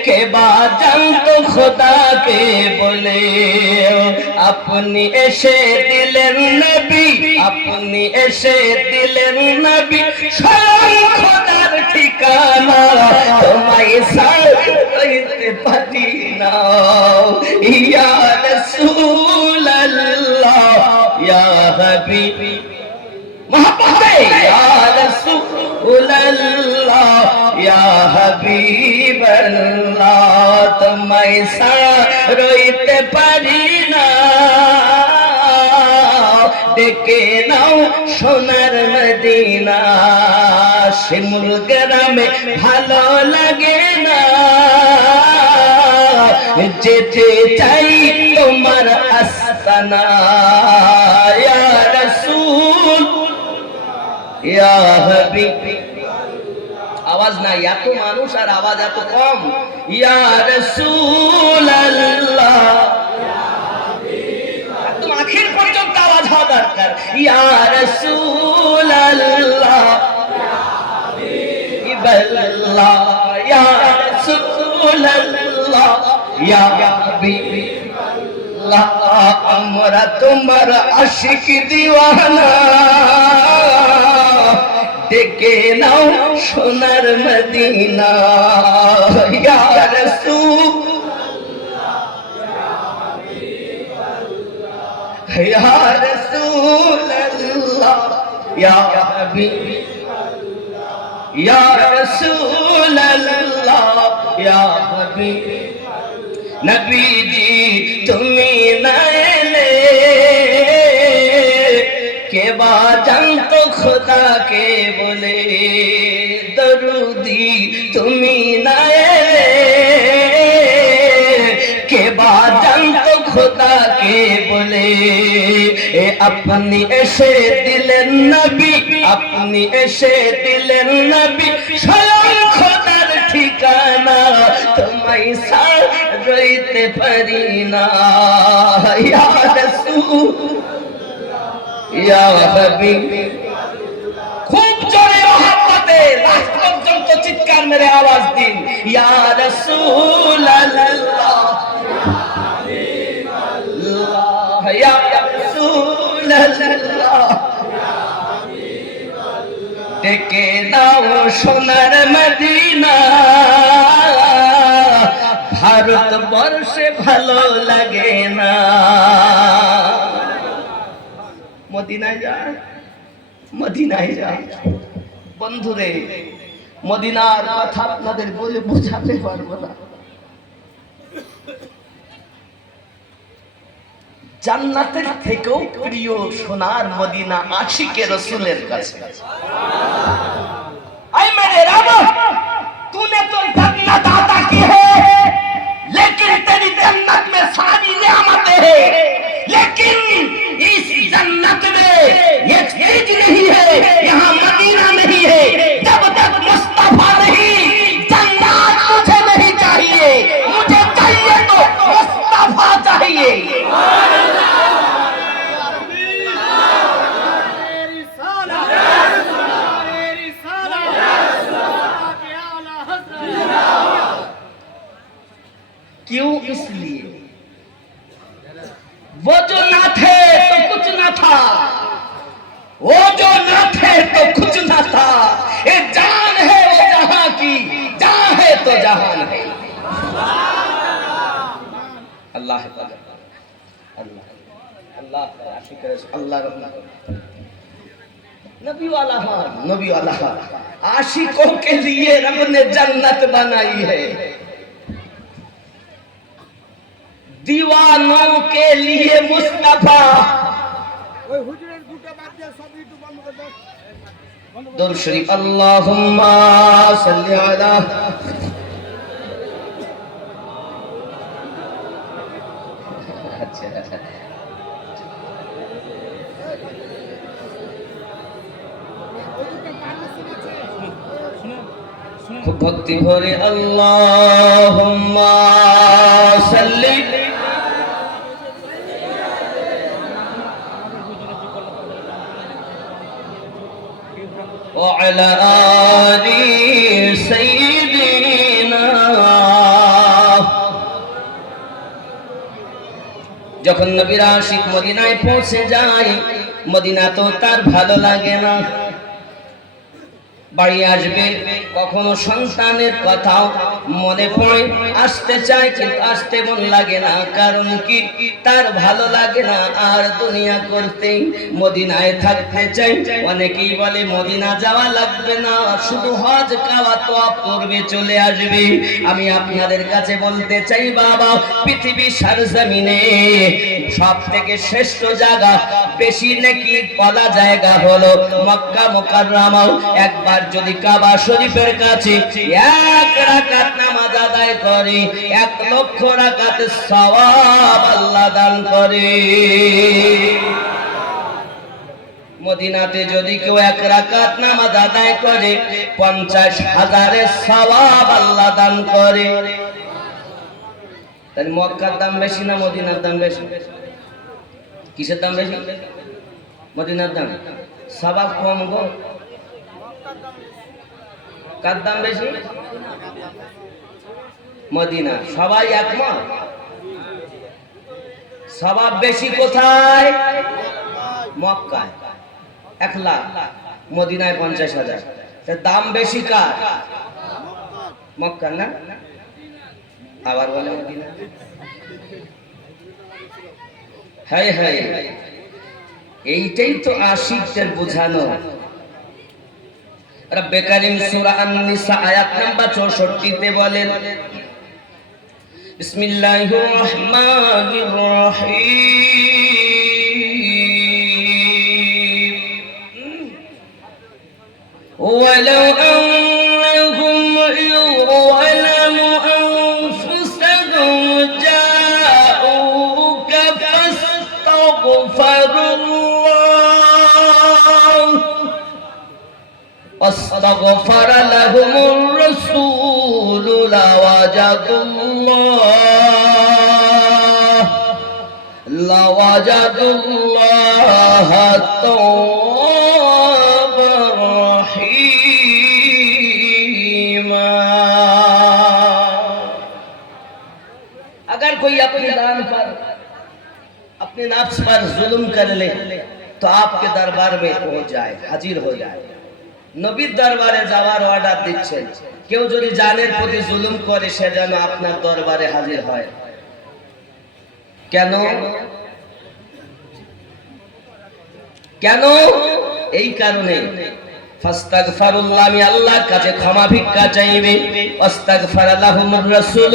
কে বা জানতো খোদাকে বলে। আপনি এসে দিলেন নবী, আপনি এসে দিলেন নবী, স্বয়ং খোদার ঠিকানা, তোমায় ছাড়া রইতে পারি না। ইয়া রাসূলুল্লাহ, ইয়া হাবিবি, মোহাম্মদে ইয়া রাসূলুল্লাহ, ইয়া হাবিবাল্লাহ, তোমায় ছাড়া রইতে পারি না। ডেকে নাও সোনার মদিনা। শিমুল গ্রামে ভালো লাগে না, যেতে চাই তোমার আস্তানা। ইয়া রাসূল, ইয়া হাবিবি। আওয়াজ নাই, এত মানুষ আর আওয়াজ এত কম। ইয়া রাসূলুল্লাহ, একদম আখির পর্যন্ত আওয়াজ হওয়া দরকার। ইয়া রাসূলুল্লাহ, ইবাল্লাহ, ইয়া রাসূলুল্লাহ, ইয়া হাবিবি, আমরা তোমার আশিক দিওয়ানা, ডেকে নাও সোনার মদিনা। ইয়া রাসূলুল্লাহ, ইয়া রাসূলুল্লাহ, ইয়া হাবিবি, ইয়া রাসূলুল্লাহ, ইয়া হাবিবি। নবীজি তুমি না এলে কে বা জানতো খোদাকে বলে, দরুদি তুমি না এলে কে বা জানতো খোদাকে বলে। আপনি এসে দিলেন নবী, আপনি এসে দিলেন নবী, স্বয়ং খোদার ঠিকানা, তোমায় সার রইতে পারি না। ইয়া রাসূল ইয়া হাবিব, খুব জোরে মহব্বতে লাস্ট পর্যন্ত চিৎকার মেরে আওয়াজ দিন, ইয়া রাসূলুল্লাহ ইয়া রাসূলুল্লাহ, ডেকে দাও সোনার মদিনা, ভারতবর্ষে ভালো লাগে না। মদিনায় যা, মদিনায় যা। বন্ধুরে, মদিনার কথা আপনাদের বলে বোঝাতে পারবো না। জান্নাতের থেকেও প্রিয় সোনার মদিনা আশিকে রসুলের কাছে। আই মেরে রব, तूने तो जन्नत अता की है, लेकिन तेरी जन्नत में सारी नेमतें हैं, लेकिन इस जन्नत में ये चीज नहीं है, यहाँ मदीना नहीं है। जब तक मुस्तफा नहीं, जन्नत मुझे नहीं चाहिए, मुझे चाहिए तो मुस्तफा चाहिए। क्यों? इसलिए वो जो ना थे तो कुछ ना था, वो जो ना थे तो कुछ ना था, ये जान है वो जहां की, जहां है तो जहान है। अल्लाह अल्लाह अल्लाह अल्लाह नबी वाला हाल, नबी वाला हाल। आशिकों के लिए रब ने जन्नत बनाई है, दीवानों के लिए मुस्तफा। दुरूद शरीफ अल्लाहुम्मा सल्ली अला खूब भक्ति भरे अल्लाहुम्मा सल्ली وعلى آل سيدنا। যখন নবীর আশিক মদিনায় পৌঁছে যায়, মদিনা তো তার ভালো লাগে না। বাড়ি আসবে, কখনো সন্তানের কথাও মনে পড়ে, আসতে চায় কিন্তু আসতে মন লাগে না। কারণ কি? তার ভালো লাগে না আর দুনিয়া করতে, মদিনায় থাকতে চাই। অনেকেই বলে মদিনা যাওয়া লাগবে না, শুধু হজ কাবা তওয়াফ করবে চলে আসবে। আমি আপনাদের কাছে বলতে চাই বাবা, পৃথিবীর সরজমিনে সব থেকে শ্রেষ্ঠ জায়গা, বেশি নেকি পাওয়া জায়গা হলো মক্কা মুকাররমা। একবার যদি কাবা শরীফের কাছে এক রাকাত নামাজ আদায় করে, 1 লক্ষ রাকাতের সওয়াব আল্লাহ দান করে। মদিনাতে যদি কেউ 1 রাকাত নামাজ আদায় করে, 50,000 সওয়াব আল্লাহ দান করে। তাই মক্কার দাম বেশি না মদিনার দাম বেশি? কিসের দাম বেশি? মদিনার দাম। সওয়াব কম গো। কার দাম বেশি? মদিনা। সবাই একমত? সওয়াব বেশি কোথায়? মক্কায় 1 লাখ, মদিনায় 50,000। দাম বেশি কার? মক্কার না? আবার বলে মদিনা। হায় হায়, এইটাই তো আশিকদের বোঝানো। রব্বে কারীম সূরা আন-নিসা আয়াত নাম্বার 64 তে বলেন, বিসমিল্লাহির রহমানির রহিম واستغفر لهم الرسول لوجدوا الله توابا رحيما. अगर कोई अपने दान पर अपने नफ्स पर जुल्म कर ले तो आपके दरबार में पहुंच जाए, हाजिर हो जाए. নবীর দরবারে যাওয়ার অর্ডার দিচ্ছেন, কেউ যদি জানের প্রতি জুলুম করে সে যেন আপনার দরবারে হাজির হয়. কেন? কেন? এই কারণে ফাস্তাগফিরুল্লাহ, আমি আল্লাহর কাছে ক্ষমা ভিক্ষা চাইবে, ওয়াস্তাগফার লাহুমুর রাসূল,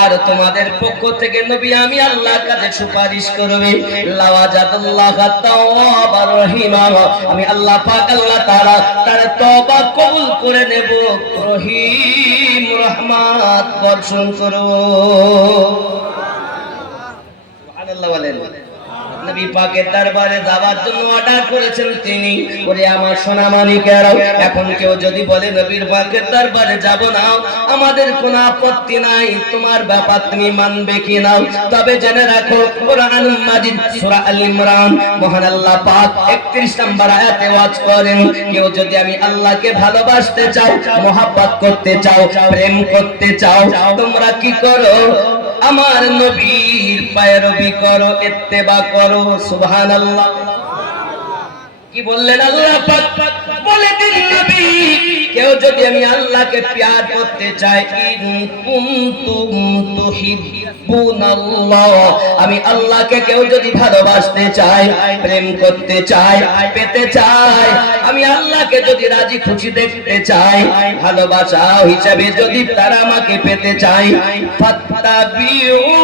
আর তোমাদের পক্ষ থেকে নবী আমি আল্লাহর কাছে সুপারিশ করবে, লাওয়াজাদাল্লাহ তাওয়াবার রহিমা, আমি আল্লাহ পাক আল্লাহ তাআলা তার তওবা কবুল করে নেব, রহিম রহমত বর্ষণ করব. সুবহানাল্লাহ বলেন. নবী পাকের দরবারে যাওয়ার জন্য অর্ডার করেছেন তিনি. ওরে আমার সোনা মানিকেরা, এখন কেউ যদি বলে নবীর পাকের দরবারে যাব না, আমাদের কোনো আপত্তি নাই, তোমার ব্যাপার তুমি মানবে কি না? তবে জেনে রাখো, কোরআন মাজিদ সূরা আল ইমরান মহান আল্লাহ পাক 31 নম্বর আয়াতে ওয়াজ করেন, কেউ যদি আমি আল্লাহকে ভালোবাসতে চাও, মহব্বত করতে চাও, প্রেম করতে চাও, তোমরা কি করো? আমার নবীর পায়রবি করো, ইত্তেবা করো. সুবহানাল্লাহ. কি বললেন আল্লাহ পাক? বলে দিন নবী, কেউ যদি আমি আল্লাহকে প্যার করতে চাই, ইন কুনতুম তুহিব্বুনাল্লাহ, আমি আল্লাহকে কেউ যদি ভালোবাসতে চাই, প্রেম করতে চাই, পেতে চাই, আমি আল্লাহকে যদি রাজি খুশি দেখতে চাই, ভালোবাসা হিসাবে যদি তারা আমাকে পেতে চাই, ফাত্তাবিউনি,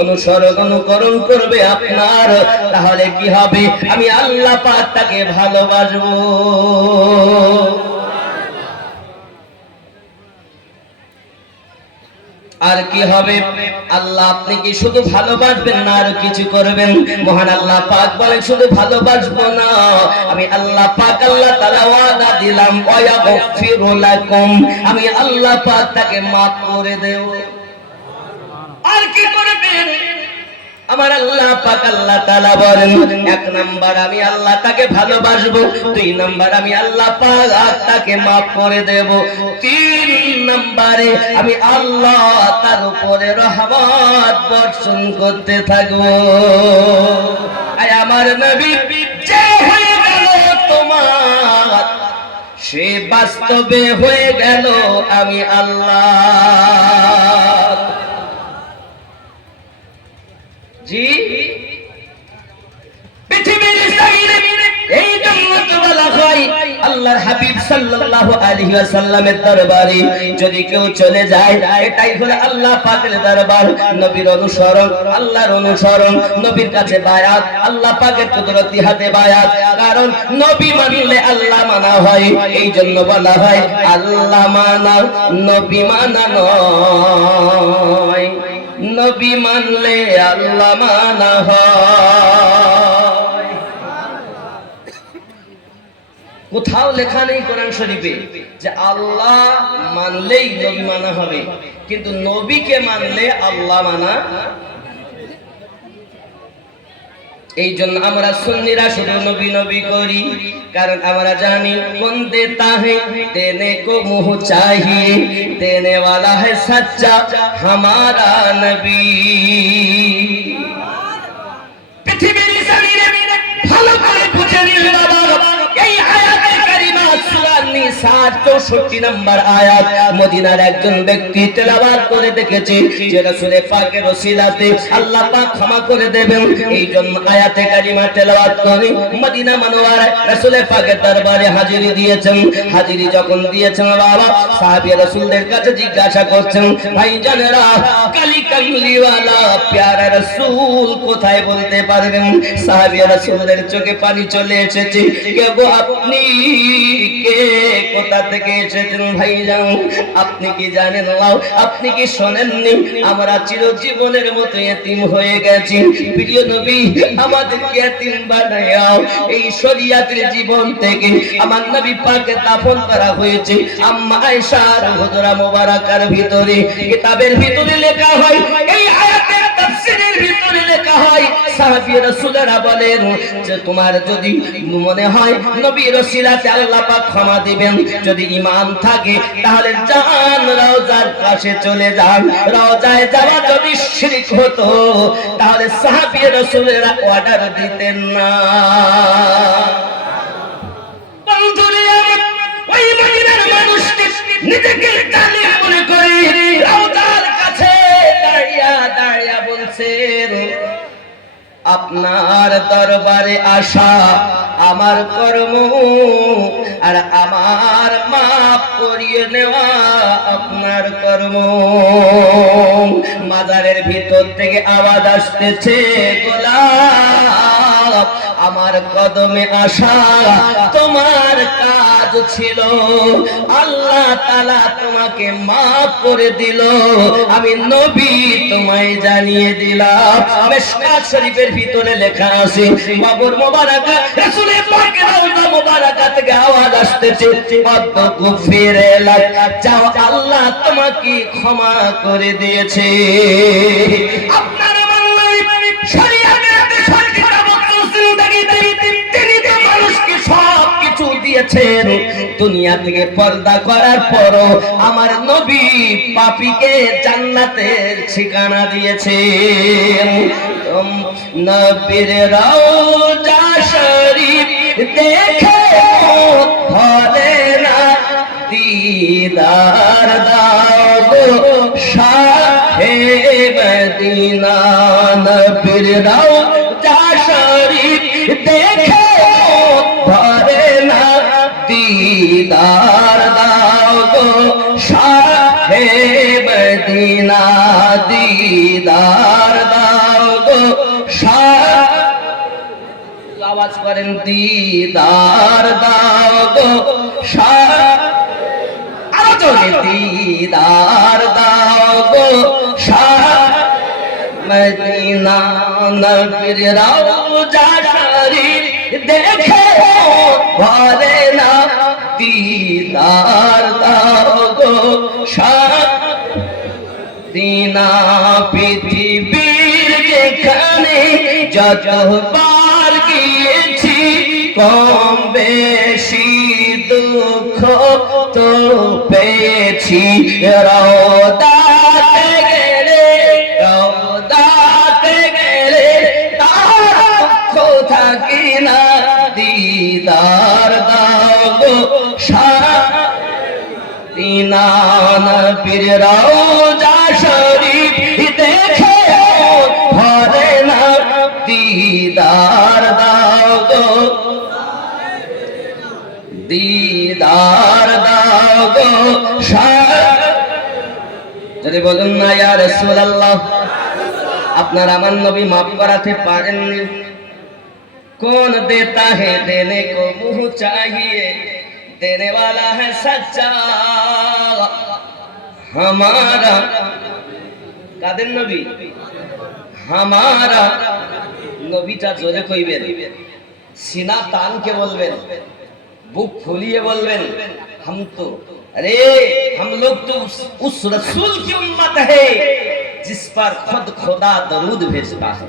অনুকরণ করবে আপনার, তাহলে কি হবে? আমি আল্লাহ পাক তাকে ভালোবাসবো. আর কি হবে? আল্লাহ আপনি কি শুধু ভালোবাসবেন না আর কিছু করবেন? মহান আল্লাহ পাক বলেন, শুধু ভালোবাসবো না, আমি আল্লাহ পাক আল্লাহ তাআলা ওয়াদা দিলাম, ওয়ায়াগফিরু লাকুম, আমি আল্লাহ পাক তাকে maaf করে দেব. আর কি করবেন? আমার আল্লাহ পাক আল্লাহ তাআলা বলেন, এক নাম্বার আমি আল্লাহ তাকে ভালোবাসবো, দুই নাম্বার আমি আল্লাহ পাক তাকে maaf করে দেব, তিন নম্বরে আমি আল্লাহ তার উপরে রহমত বর্ষণ করতে থাকবো. আয় আমার নবী, যে হয়ে গেল তোমার, সে বাস্তবে হয়ে গেল আমি আল্লাহ. জি, পৃথিবীর জমিনে এই জন্য তো বলা হয় আল্লাহর হাবিব সাল্লাল্লাহু আলাইহি ওয়াসাল্লামের দরবারে যদি কেউ চলে যায়, এটাই হলো আল্লাহ পাকের দরবার, নবীর অনুসরণ, আল্লাহর অনুসরণ, নবীর কাছে বায়াত, আল্লাহ পাকের কুদরতি হাতে বায়াত. কারণ নবী মানলে আল্লাহ মানা হয়, এই জন্য বলা হয় আল্লাহ মানা নবী মানা নয়, নবী মানলে আল্লাহ মানা হয়. কোথাও লেখা নেই কোরআন শরীফে যে আল্লাহ মানলেই নবী মানা হবে, কিন্তু নবীকে মানলে আল্লাহ মানা. এই জন্য আমরা সুন্নিরা শুধু নবী নবী করি, কারণ আমরা জানি কোন দেতা है देने को मुंह चाहिए, देने वाला है सच्चा हमारा नबी. পৃথিবীর জমিনে ভালো করে বুঝে নিন বাবা, এই আয়াতে কারিমা সূরা নিসা 64 নম্বর আয়াত মদিনার একজন ব্যক্তি তেলাওয়াত করে দেখেছে যে রাসূলের পাকের ওসিলাতে আল্লাহ পাক ক্ষমা করে দেবেন. এই জন্য আয়াতে কারিমা তেলাওয়াত করে মদিনা মুনাওয়ারায় রাসূলের পাকের দরবারে হাজিরি দিয়েছেন. হাজিরি যখন দিয়েছেন বাবা, সাহাবী রাসূলদের কাছে জিজ্ঞাসা করছেন, ভাইজানেরা, কালি কামলিওয়ালা প্যারা রাসূল কোথায় বলতে পারবেন? সাহাবী রাসূলদের চোখে পানি চলে এসেছে. কে গো আপনি? কে কোথা থেকে এসেছেন ভাইজান? আপনি কি জানেন না? আপনি কি শোনেননি? আমরা চিরজীবনের মতো এতিম হয়ে গেছি। প্রিয় নবী আমাদেরকে এতিম বানায়া এই শরিয়াতের জীবন থেকে আমার নবী পাককে দাফন করা হয়েছে আম্মা আয়েশার হুজরা মোবারকার ভিতরে। কিতাবের ভিতরে লেখা হয়, এই আয়াতের তাফসীরের ভিতরে লেখা হয়, সাহাবী রাসূলরা বলেন যে তোমার যদি মনে হয় নবীর ওসিলাতে আল্লাহ পাক ক্ষমা দিবেন, যদি ঈমান থাকে তাহলে যান রওজার কাছে চলে যান। রওজায় যাওয়া যদি শিরক হতো তাহলে সাহাবী রাসূলরা অর্ডার দিতেন না। বন্ধুরে ওই মদিনার মানুষটি নিজেকে জালিম মনে করে রওজার কাছে দাঁড়িয়ে দাঁড়িয়ে বলছেন, আপনার দরবারে আসা আমার কর্ম আর আমার মাপ করিয়ে নেওয়া আপনার কর্ম। মাজারের ভিতর থেকে আওয়াজ আসতেছে, গোলাপ আমার কদমে আসা তোমার কাজ ছিল, আল্লাহ তাআলা তোমাকে মাফ করে দিল, আমি নবী তোমায় জানিয়ে দিলাম। মিশকাত শরীফের ভিতরে লেখা আছে, কবর মোবারকা রাসূলের পাকের রওজা মোবারকা থেকে আওয়াজ আসতেছে, মাগফিরে লাক, যাও আল্লাহ তোমাকে ক্ষমা করে দিয়েছে। আপনার আমার নবী শরিয়াতের দেশের কিতাব জিন্দেগিতে তিনি তো মানুষকে সব কিছু দিয়েছেন, দুনিয়া থেকে পর্দা করার পরও আমার নবী পাপীকে জান্নাতের ঠিকানা দিয়েছেন। নবীর রওজা শরীফ দেখে ভরে না, দিদার দাও গো শাহে মদিনা। নবীর রওজা শরীফ দেখে ভরে না, দিদার দাও গো শাহে মদিনা। দিদার দাও গো শাহ, আওয়াজ করেন, দিদার দাও গো শাহ, আরো জোরে, দিদার দাও গো শাহ মদিনা। নবীর রওজা শরীফ দেখে ভরে না, দিদার দাও গো শাহ মদিনা। পৃথিবীর যেখানে যতবার গিয়েছি কম বেশি দুঃখ তো পেয়েছি, রওজাতে গেলে রওজাতে গেলে তার দুঃখ থাকি না, দিদার দাও গো শাহ মদিনা। নবীর রওজা শরীফ দেখে ভরে না, দিদার দাও গো, দিদার দাও গো শাহ। যদি বলুন না ইয়া রাসূলুল্লাহ, আপনার আমার নবী মাফ করাতে পারেননি? कौन देता है देने को मुंह चाहिए, देने वाला है सच्चा हमारा। কাদের নবী? हमारा নবীটা জোরে কইবেন, সিনা টান কে বলবেন, বুক ফুলিয়ে বলবেন, हम तो अरे हम लोग तो उस रसूल की उम्मत है जिस पर खुद खुदा दरूद भेजता है।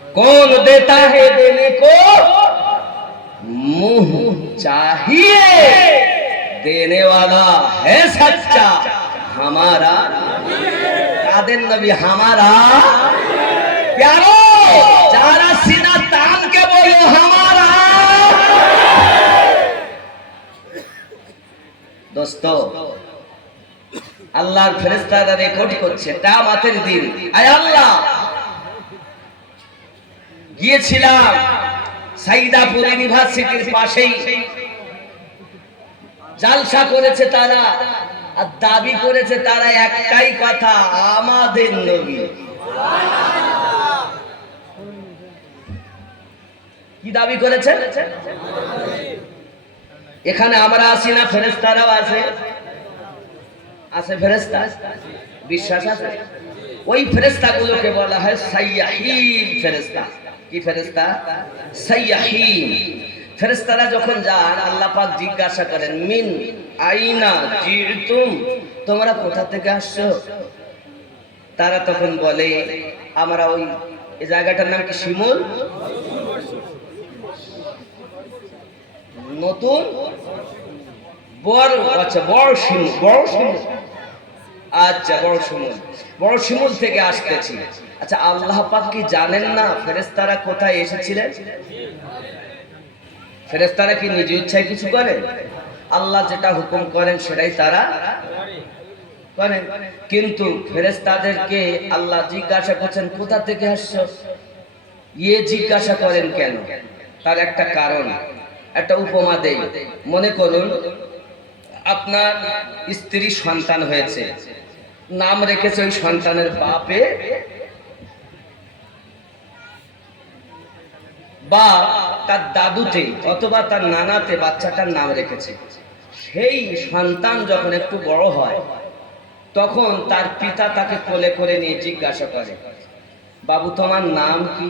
कौन देता है देने को मुंह चाहिए, देने वाला है सच्चा हमारा। कादिर नबी हमारा प्यारो, जारा सीना तान के बोलो हमारा। दोस्तों আল্লাহর ফেরেশতারা রেকর্ড করছে কিয়ামতের দিন। আয় আল্লাহ, গিয়েছিলাম সাইদাপুর ইউনিভার্সিটির পাশেই, জালসা করেছে তারা আর দাবি করেছে তারা একটাই কথা, আমাদের নবী। কি দাবি করেছে? এখানে আমরা আছি না, ফেরেশতারাও আছে? আছে ফেরেশতা? বিশ্বাস আছে? ওই ফেরেশতাগুলোকে বলা হয় সাইয়াহিন ফেরেশতা। কি ফেরেশতা? সাইয়াহিন। ফেরেশতারা যখন যান, আল্লাহ পাক জিজ্ঞাসা করেন, মিন আইনা জিতুম, তোমরা কোথা থেকে আসছো? তারা তখন বলে, আমরা ওই এই জায়গাটার নাম কি? শিমুল নতুন বড়, আচ্ছা বড় শিমুল, বড় শিমুল, আচ্ছা বড় শিমুল, বড় শিমুল থেকে আসতেছি। আচ্ছা আল্লাহ পাক কি জানেন না ফেরেশতারা কোথায় এসেছিলেন? ফেরেশতারা কি নিজ ইচ্ছায় কিছু করে? আল্লাহ যেটা হুকুম করেন সেটাই তারা করেন। কিন্তু ফেরেশতাদেরকে আল্লাহ জিজ্ঞাসা করছেন কোথা থেকে আসছো, ইয়ে জিজ্ঞাসা করেন কেন? তার একটা কারণ, একটা উপমা দেই। মনে করুন আপনার স্ত্রী সন্তান হয়েছে, নাম রেখেছে ওই সন্তানের বাপে বা তার দাদুতে অথবা তার নানাতে বাচ্চাটার নাম রেখেছে। সেই সন্তান যখন একটু বড় হয়, তখন তার পিতা তাকে কোলে করে নিয়ে জিজ্ঞাসা করে, বাবু তোমার নাম কি?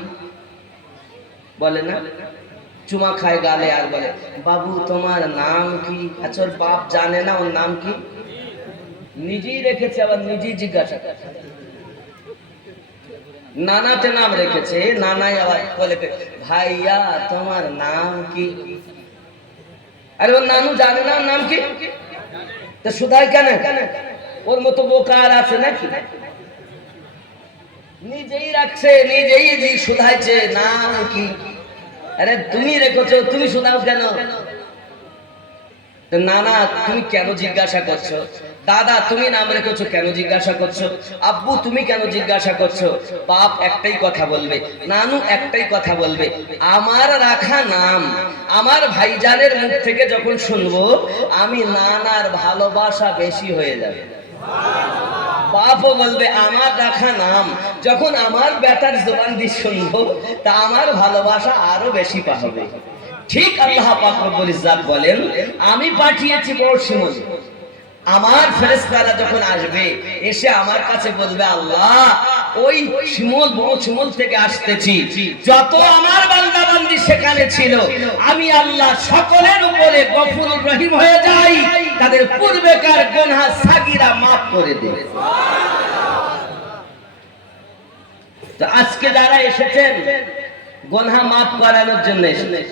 বলে না, চুমা খায় গালে আর বলে, বাবু তোমার নাম কি? আচ্ছা ওর বাপ জানে না ওর নাম কি? নিজেই রেখেছে, আবার নিজেই জিজ্ঞাসা করে। নানাতে নাম রেখেছে, নানাই আবার বলে, ভাইয়া তোমার নাম কি? আরে ওর নানু জানে না ওর নাম কি? তো শুধাই কেন? ওর মতো বোকা আর আছে নাকি? নিজেই রাখছে, নিজেই শুধাইছে নাম কি। আরে তুমি রেখেছো, তুমি শুধাও কেন? নানা তুমি কেন জিজ্ঞাসা করছো? দাদা তুমি নাম রেখেছো কেন জিজ্ঞাসা করছো? আব্বু তুমি কেন জিজ্ঞাসা করছো? বাপ একটাই কথা বলবে, নানু একটাই কথা বলবে, আমার রাখা নাম আমার ভাইজানের মুখ থেকে যখন শুনবো, আমি নানার ভালোবাসা বেশি হয়ে যাবে। বাপও বলবে আমার রাখা নাম যখন আমার বেটার জবান দিয়ে শুনবো, তা আমার ভালোবাসা আরো বেশি পাবে। ঠিক আল্লাহ পাক রব্বুল ইজ্জত বলেন, আমি পাঠিয়েছি বড় শিমুল। আমার ফেরেশতারা যখন আসবে, এসে আমার কাছে বলবে, আল্লাহ ওই শিমুল, বড় শিমুল থেকে আসতেছি, যত আমার বান্দা বান্দি সেখানে ছিল, আমি আল্লাহ সকলের উপরে গফুরুর রহিম হয়ে যাই, তাদের পূর্বেকার গুনাহ সাগীরা maaf করে দেব। তো আজকে যারা এসেছেন গুনাহ maaf করানোর জন্য এসেছেন,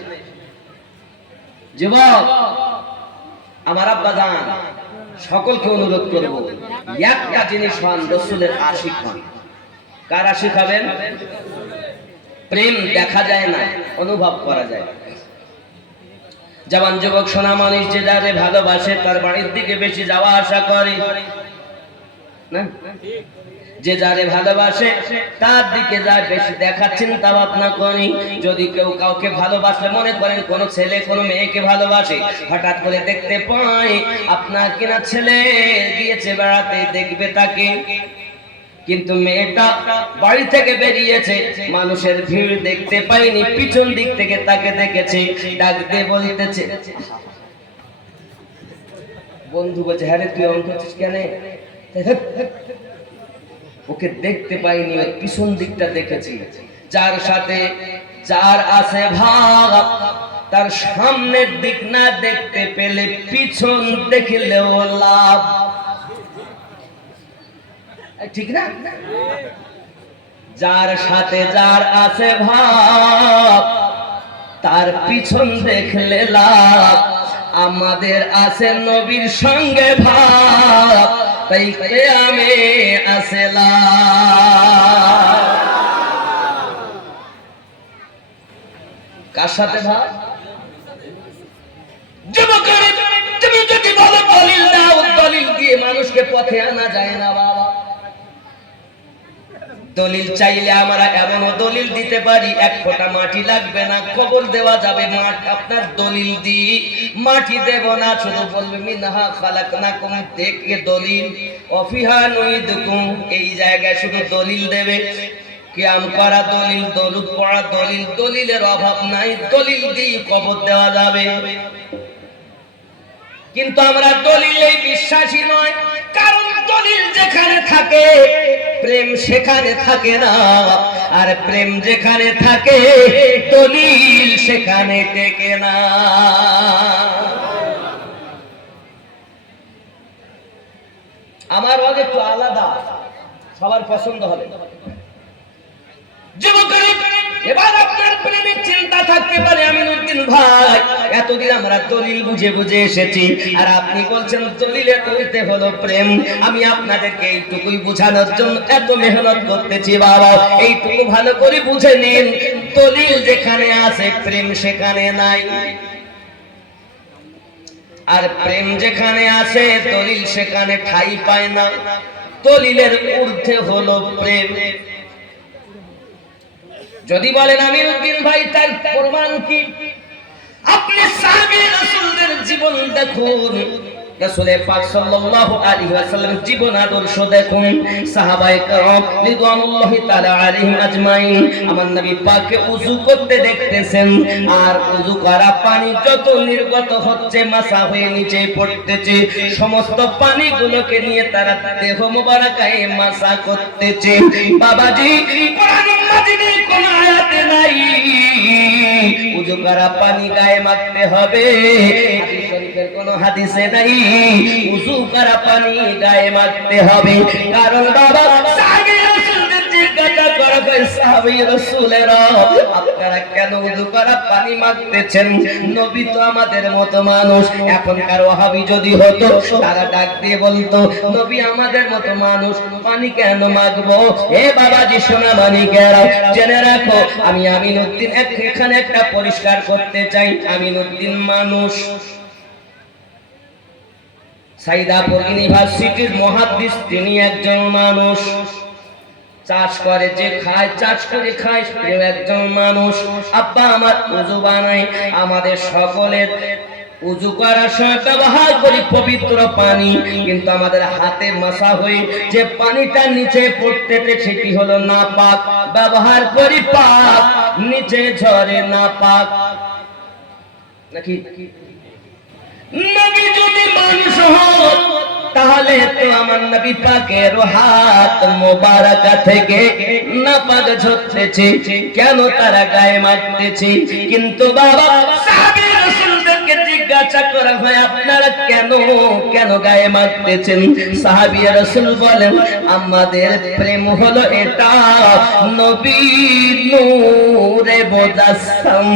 যুবক আমার আব্বাজান সকলকে অনুরোধ করব, একটা জিনিস হন রাসূলের আশিক হন। কার আশিক হবেন? প্রেম দেখা যায় না, অনুভব করা যায়। জওয়ান যুবক সোনা মানুষ যে যারে ভালোবাসে তার বাড়ির দিকে বেশি যাওয়া আসা করে না, যে যারে ভালোবাসে তার দিকে যায় বেশি দেখার চিন্তা ভাবনা করি। যদি কেউ কাউকে ভালোবাসলে, মনে করেন কোন ছেলে কোন মেয়েকে ভালোবাসে, হঠাৎ করে দেখতে পায় আপনার কিনা ছেলে গিয়েছে বেড়াতে, দেখবে তাকে, কিন্তু মেয়েটা বাড়ি থেকে বেরিয়েছে, মানুষের ভিড় দেখতে পায়নি, পিছন দিক থেকে তাকে দেখেছে, ডাক দিয়ে বলতেছে, বন্ধু বলছে, হ্যাঁ রে তুই অঙ্ক করছিস কেন? ওকে দেখতে পাইনি, ওর পিছন দিকটা দেখেছি। যার সাথে যার আছে ভাব, তার সামনের দিক না দেখতে পেলে পিছন দেখলেও লাভ, ঠিক না? যার সাথে যার আছে ভাব, তার পিছন দেখলে লাভ। আমাদের আছে নবীর সঙ্গে ভাব, তাই কিয়ামে আছে লাভ। কার সাথে ভাব? যুবকের তুমি যদি বলো দলিল দাও, দলিল দিয়ে মানুষকে পথে আনা যায় না বাবা। দলিল চাইলে আমরা এমনও দলিল দিতে পারি, এক ফোঁটা মাটি লাগবে না, কবর দেওয়া যাবে মাঠ আপনার দলিল দিয়ে। মাটি দেব না, শুধু বলবে মিনহা খালাকনাকুম, দেখে দলিল, ওয়া ফিহা নুইদুকুম, এই জায়গায় শুধু দলিল দেবে। কিয়াম করা দলিল, দরুদ পড়া দলিল, দলিলের অভাব নাই, দলিল দিয়ে কবর দেওয়া যাবে। কিন্তু আমরা দলিলে বিশ্বাসী নয়, কারণ দলিল যেখানে থাকে প্রেম সেখানে থাকে না, আর প্রেম যেখানে থাকে দলিল সেখানে টেকে না। আমার ওয়াজ একটু আলাদা, সবার পছন্দ হবে। এবার আপনার প্রেমের চিন্তা থাকতে পারে আমিনুদ্দিন ভাই, এতদিন আমরা দলিল বুঝে বুঝে এসেছি, আর আপনি বলছেন দলিলের বলতে হলো প্রেম। আমি আপনাদেরকে এইটুকুই বোঝানোর জন্য এত মেহনত করতেছি বাবা, এইটুকু ভালো করে বুঝে নিন, দলিল যেখানে আছে প্রেম সেখানে নাই, আর প্রেম যেখানে আছে দলিল সেখানে ঠাঁই পায় না। দলিলের ঊর্ধ্বে হলো প্রেম। যদি বলেন আমিনুদ্দিন ভাই তার প্রমাণ কি, আপনি সাহাবী রাসূলদের জীবন দেখুন, রাসূল পাক সাল্লাল্লাহু আলাইহি ওয়াসাল্লামের জীবন আদর্শ দেখুন, সাহাবায়ে কেরাম রিদওয়ানুল্লাহি তাআলা আলাইহিম আজমাইন আমার নবী পাককে ওযু করতে দেখতেছেন, আর ওযু করা পানি যত নির্গত হচ্ছে মাসা হয়ে নিচে পড়তেছে, সমস্ত পানিগুলোকে নিয়ে তারা দেহ মোবারকায়ে মাসা করতেছে। বাবাজি, কোরআন মাজিদে কোন আয়াতে নাই ওযু করা পানি গায়ে মাখতে হবে, হাদিস শরীফের কোন হাদিসে নাই ওযু করা পানি গায়ে মাখতে হবে। কারণ বাবা সাহাবী রাসূলদের জিজ্ঞাসা করা হয়, সাহাবী রাসূলেরা আপনারা কেন ওযু করা পানি মাখতেছেন? নবী তো আমাদের মতো মানুষ। এখনকার ওয়াহাবী যদি হতো তারা ডাক দিয়ে বলতো, নবী আমাদের মতো মানুষ, পানি কেন মাখবো? এ বাবাজি সোনা মানিকেরা, জেনে রাখো, আমি আমিনুদ্দিন এখানে একটা পরিষ্কার করতে চাই, আমিনুদ্দিন মানুষ। সাইদাপুর ইউনিভার্সিটির মুহাদ্দিস, তিনি একজন মানুষ। চাষ করে যে খায়, চাষ করে খায়, সেও একজন মানুষ। আব্বা আমার ওযু বানায়, আমাদের সকলের ওযু করার সময় ব্যবহার করি পবিত্র পানি, কিন্তু আমাদের হাতে মাসা হয়ে যে পানিটা নিচে পড়তেছে সেটি হলো নাপাক, ব্যবহার করি পাক, নিচে ঝরে নাপাক। নাকি নবী যদি মানুষ হন তাহলে তো আমার নবী পাকের হাত মোবারকা থেকে নাপাক ঝরতেছে, কেন তারা গায়ে মাখতেছে? কিন্তু বাবা সাহাবী রাসূলদেরকে জিজ্ঞাসা করা হয়, আপনারা কেন কেন গায়ে মাখতেছেন? সাহাবী রাসূল বলেন, আমাদের প্রেম হলো এটা, নবীর নূরে মুজাসসাম,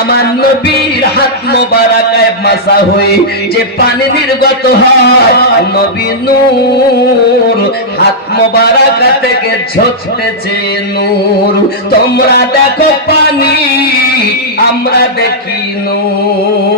আমার নবীর হাত মোবারকায় মাসা হয়ে যে পানি নির্গত হয়, নবী নূর হাত মোবারকা থেকে ঝরতেছে নূর। তোমরা দেখো পানি, আমরা দেখি নূর।